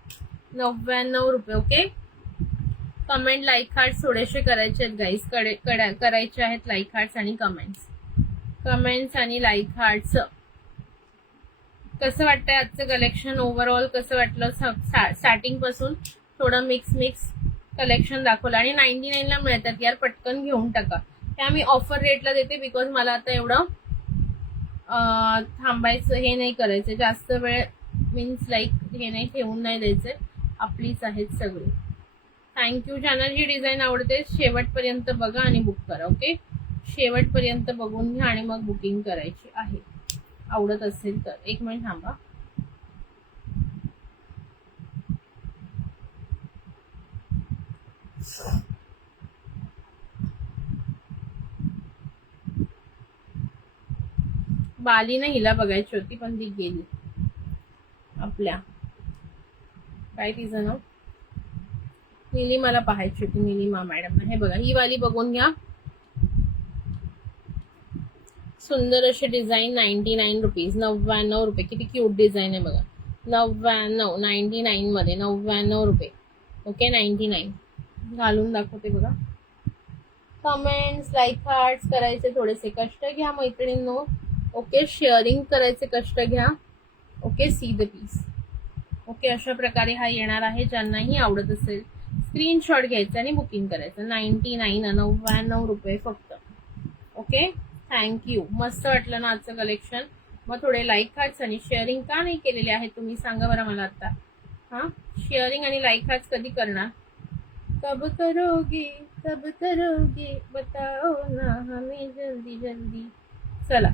99 रुपये. ओके, कमेंट लाईक हार्ट्स थोडेसे करायचे आहेत गाईज. करायचे आहेत लाईक हार्ट्स आणि कमेंट्स आणि लाईक हार्ट्स. कसं वाटतंय आजचं कलेक्शन? ओव्हरऑल कसं वाटलं? स्टार्टिंग पासून थोडं मिक्स कलेक्शन दाखवलं आणि 99 ला मिळतात यार. पटकन घेऊन टाका. त्या मी ऑफर रेटला देते बिकॉज मला आता एवढं थांबायचं हे नाही करायचं. जास्त वेळ मीन्स लाईक हे नाही ठेवून नाही द्यायचं. आपलीच आहेत सगळी. थँक्यू. ज्यांना जी डिझाईन आवडते शेवटपर्यंत बघा आणि बुक करा. ओके, शेवटपर्यंत बघून घ्या आणि मग बुकिंग करायची आहे आवडत असेल तर. एक मिनिट थांबा. बालीने हिला बघायची होती पण ती गेली. आपल्या काय तिचं नाव? निलिमाला पाहायची होती. निलिमा मॅडम. हे बघा, ही वाली बघून घ्या. सुंदर अशी डिझाईन 99 रुपीज, 99 रुपये. किती क्यूट डिझाईन आहे बघा. 99 मध्ये 99 रुपये. ओके 99. घालून दाखवते बघा. कमेंट्स, लाईक, हार्ट्स करायचे, थोडेसे कष्ट घ्या मैत्रिणींनो. ओके शेअरिंग करायचे कष्ट घ्या. Okay see the piece. Okay अशा प्रकारे हा येणार आहे. ज्यांनाही आवडत असेल स्क्रीनशॉट घ्यायचा आणि बुकिंग करायचं. 99 रुपये फक्त. Okay thank you. मस्त वाटलं ना आजचं कलेक्शन. मग थोडे लाईक हार्ट्स आणि शेअरिंग का नाही केलेले आहे तुम्ही सांगा बरं मला आता. हां शेअरिंग आणि लाईक हार्ट्स कधी करणार? कब करोगे बताओ ना हमें जल्दी जल्दी. चला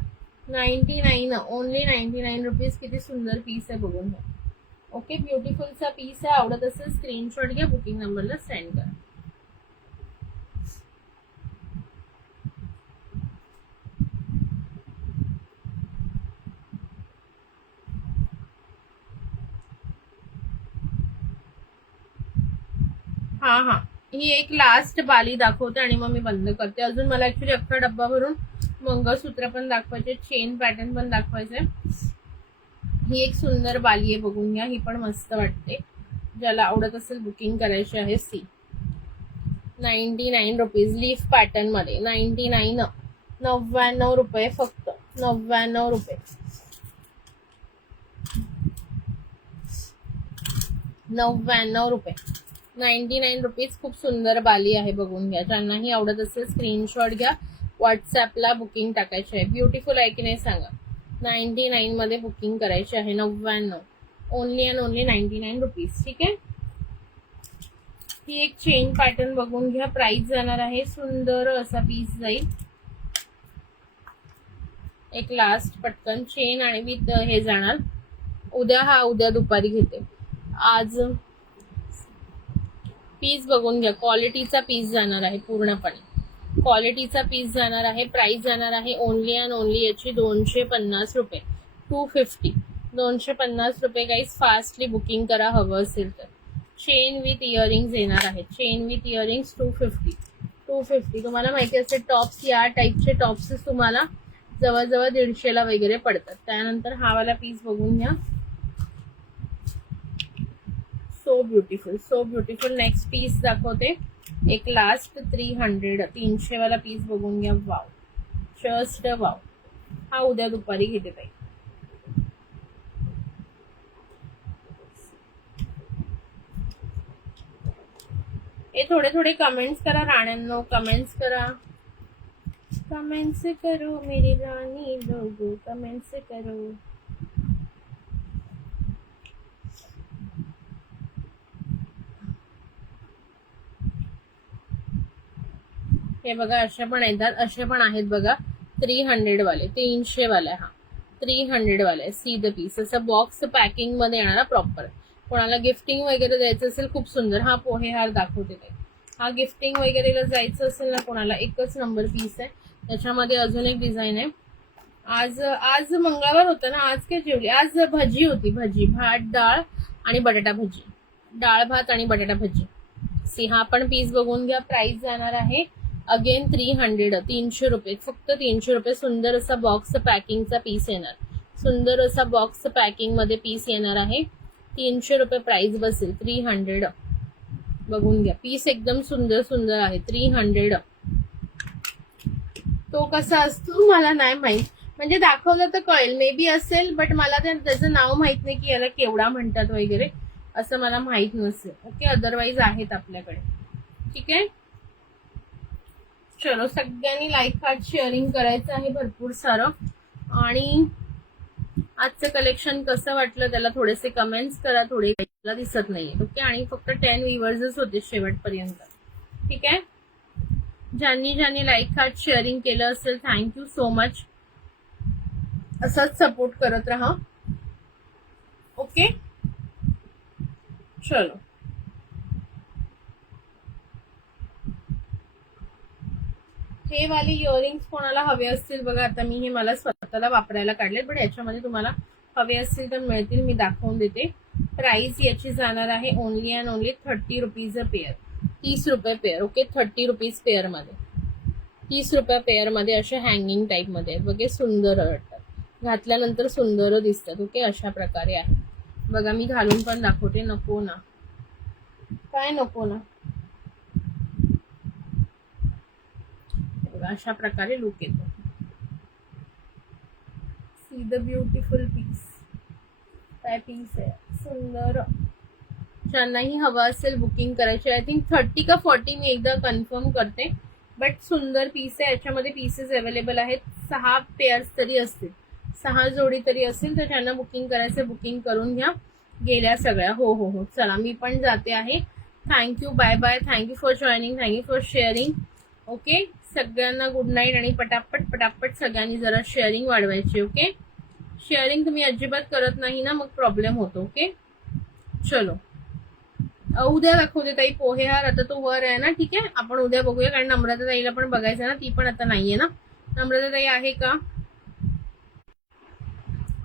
99 ओनली 99 रुपीज. किती सुंदर पीस आहे बघून घ्या. ओके ब्युटिफुलचा पीस आहे. आवडत असेल स्क्रीनशॉट घ्या, बुकिंग नंबरला सेंड करा. हा ही एक लास्ट बाली दाखवते आणि मग मी बंद करते. अजून मला ऍक्च्युली अख्खा डब्बा भरून मंगळसूत्र पण दाखवायचे, चेन पॅटर्न पण दाखवायचे. ही एक सुंदर बाली आहे बघून घ्या. ही पण मस्त वाटते. ज्याला आवडत असेल बुकिंग करायची आहे. सी 99 रुपीज लीफ पॅटर्न मध्ये. 99 रुपये फक्त. 99 रुपये. 99 रुपये. 99 रुपीज. खूप सुंदर बाली आहे बघून घ्या. ज्यांनाही आवडत असेल स्क्रीनशॉट घ्या, व्हॉट्सॲपला बुकिंग टाकायची आहे. ब्युटिफुल आहे की नाही सांगा. 99 मध्ये बुकिंग करायची आहे. 99 ओनली अँड ओनली 99 रुपीज. ठीक आहे. ही एक चेन पॅटर्न बघून घ्या. प्राइस जाणार आहे. सुंदर असा पीस जाईल. एक लास्ट पटकन चेन आणि विथ हे जाणार. उद्या दुपारी घेते. आज पीस बघून घ्या. क्वालिटीचा पीस जाणार आहे. पूर्णपणे क्वालिटीचा पीस जाणार आहे. प्राइस जाणार आहे ओनली अँड ओनली याची 250 रुपये. 250 250 रुपये. गाईज फास्टली बुकिंग करा हवं असेल तर. चेन विथ इयरिंग्स येणार आहे. Chain with earrings 250. तुम्हाला माहिती असेल टॉप्स, या टाईपचे टॉप्स तुम्हाला जवळजवळ 150ला वगैरे पडतात. त्यानंतर हा वाला पीस बघून घ्या. So beautiful. नेक्स्ट पीस दाखवते. एक लास्ट 300 वाला पीस बघून घ्या. Wow just wow. हा उद्या दुपारी घेते ताई. हे थोडे कमेंट्स करा राण्यांनो. कमेंट्स करो मेरी रानी लोगो. कमेंट्स करो. हे बघा असे पण येतात, असे पण आहेत बघा. 300 वाले, 300 वाले. हा 300 वाले. See the piece. असं बॉक्स पॅकिंग मध्ये येणारा प्रॉपर. कोणाला गिफ्टिंग वगैरे द्यायचं असेल खूप सुंदर. हा पोहे हार दाखवते ते. हा गिफ्टिंग वगैरेला जायचं असेल ना कोणाला, एकच नंबर पीस आहे. त्याच्यामध्ये अजून एक डिझाईन आहे. आज मंगळवार होतं ना. आज काय जेवली? आज भजी होती. भजी, भात, डाळ आणि बटाटा भजी. डाळ भात आणि बटाटा भजी. सी हा पण पीस बघून घ्या. प्राइस जाणार आहे अगेन 300 रुपये. फक्त 300 रुपये. सुंदर असा बॉक्स पॅकिंगचा पीस येणार. सुंदर असा बॉक्स पॅकिंग मध्ये पीस येणार आहे. 300 रुपये प्राइस बसेल. 300 बघून घ्या. पीस एकदम सुंदर आहे. 300. तो कसा असतो मला नाही माहित. म्हणजे दाखवलं तर कळेल. मे बी असेल बट मला त्याचं नाव माहित नाही की याला केवढा म्हणतात वगैरे असं मला माहित नसेल. ओके अदरवाईज आहेत आपल्याकडे. ठीक आहे. चलो सगळ्यांनी लाईक हार्ट शेअरिंग करायचं आहे भरपूर सारं. आणि आजचं कलेक्शन कसं वाटलं त्याला थोडेसे कमेंट्स करा. थोडे दिसत नाहीये. ओके आणि फक्त 10 व्ह्यूअर्सच होते शेवटपर्यंत. ठीक आहे. ज्यांनी लाईक हार्ट शेअरिंग केलं असेल थँक्यू सो मच. असंच सपोर्ट करत राहा. ओके चलो. हे वाले इयरिंग्स कोणाला हवे असतील बघा. आता मी हे मला स्वतःला वापरायला काढले पण याच्यामध्ये तुम्हाला हवे असतील तर मिळतील. मी दाखवून देते. प्राइस याची जाणार आहे only and only 30 rupees a pair. 30 रुपये पेअर. ओके 30 रुपीज पेअर मध्ये. ₹30 पेअर मध्ये असे हँगिंग टाईप मध्ये आहेत बघे, सुंदर वाटतात, घातल्यानंतर सुंदर दिसतात. ओके, अशा प्रकारे आहे बघा. मी घालून पण दाखवते. नको ना, काय नको ना. अशा प्रकारे लुक येतो. See the beautiful piece. काय पीस आहे, सुंदर. ज्यांनाही हवा असेल बुकिंग करायची. आय थिंक 30 का 40 मी एकदा कन्फर्म करते. बट सुंदर पीस आहे. याच्यामध्ये पीसेस अवेलेबल आहेत. 6 पेअर्स तरी असतील, 6 जोडी तरी असेल. तर ज्यांना बुकिंग करायचं बुकिंग करून घ्या. गेल्या सगळ्या. हो हो हो, चला मी पण जाते आहे. Thank you, bye bye. Thank you for joining, thank you for sharing. Okay, सगळ्यांना गुड नाईट. आणि पटापट पटापट सगळ्यांनी जरा शेअरिंग वाढवायची. ओके, शेअरिंग तुम्ही अजिबात करत नाही ना, मग प्रॉब्लेम होतो. ओके, चलो उद्या दाखवते ताई पोहेहार. आता तो वर आहे ना, ठीक आहे, आपण उद्या बघूया. कारण नम्रता ताईला पण बघायचं ना, ती पण आता नाहीये ना. नम्रता ताई आहे का?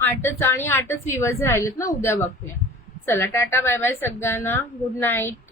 8च आणि 8च दिवस राहिलेत ना, उद्या बघूया. चला टाटा बाय बाय सगळ्यांना, गुड नाईट.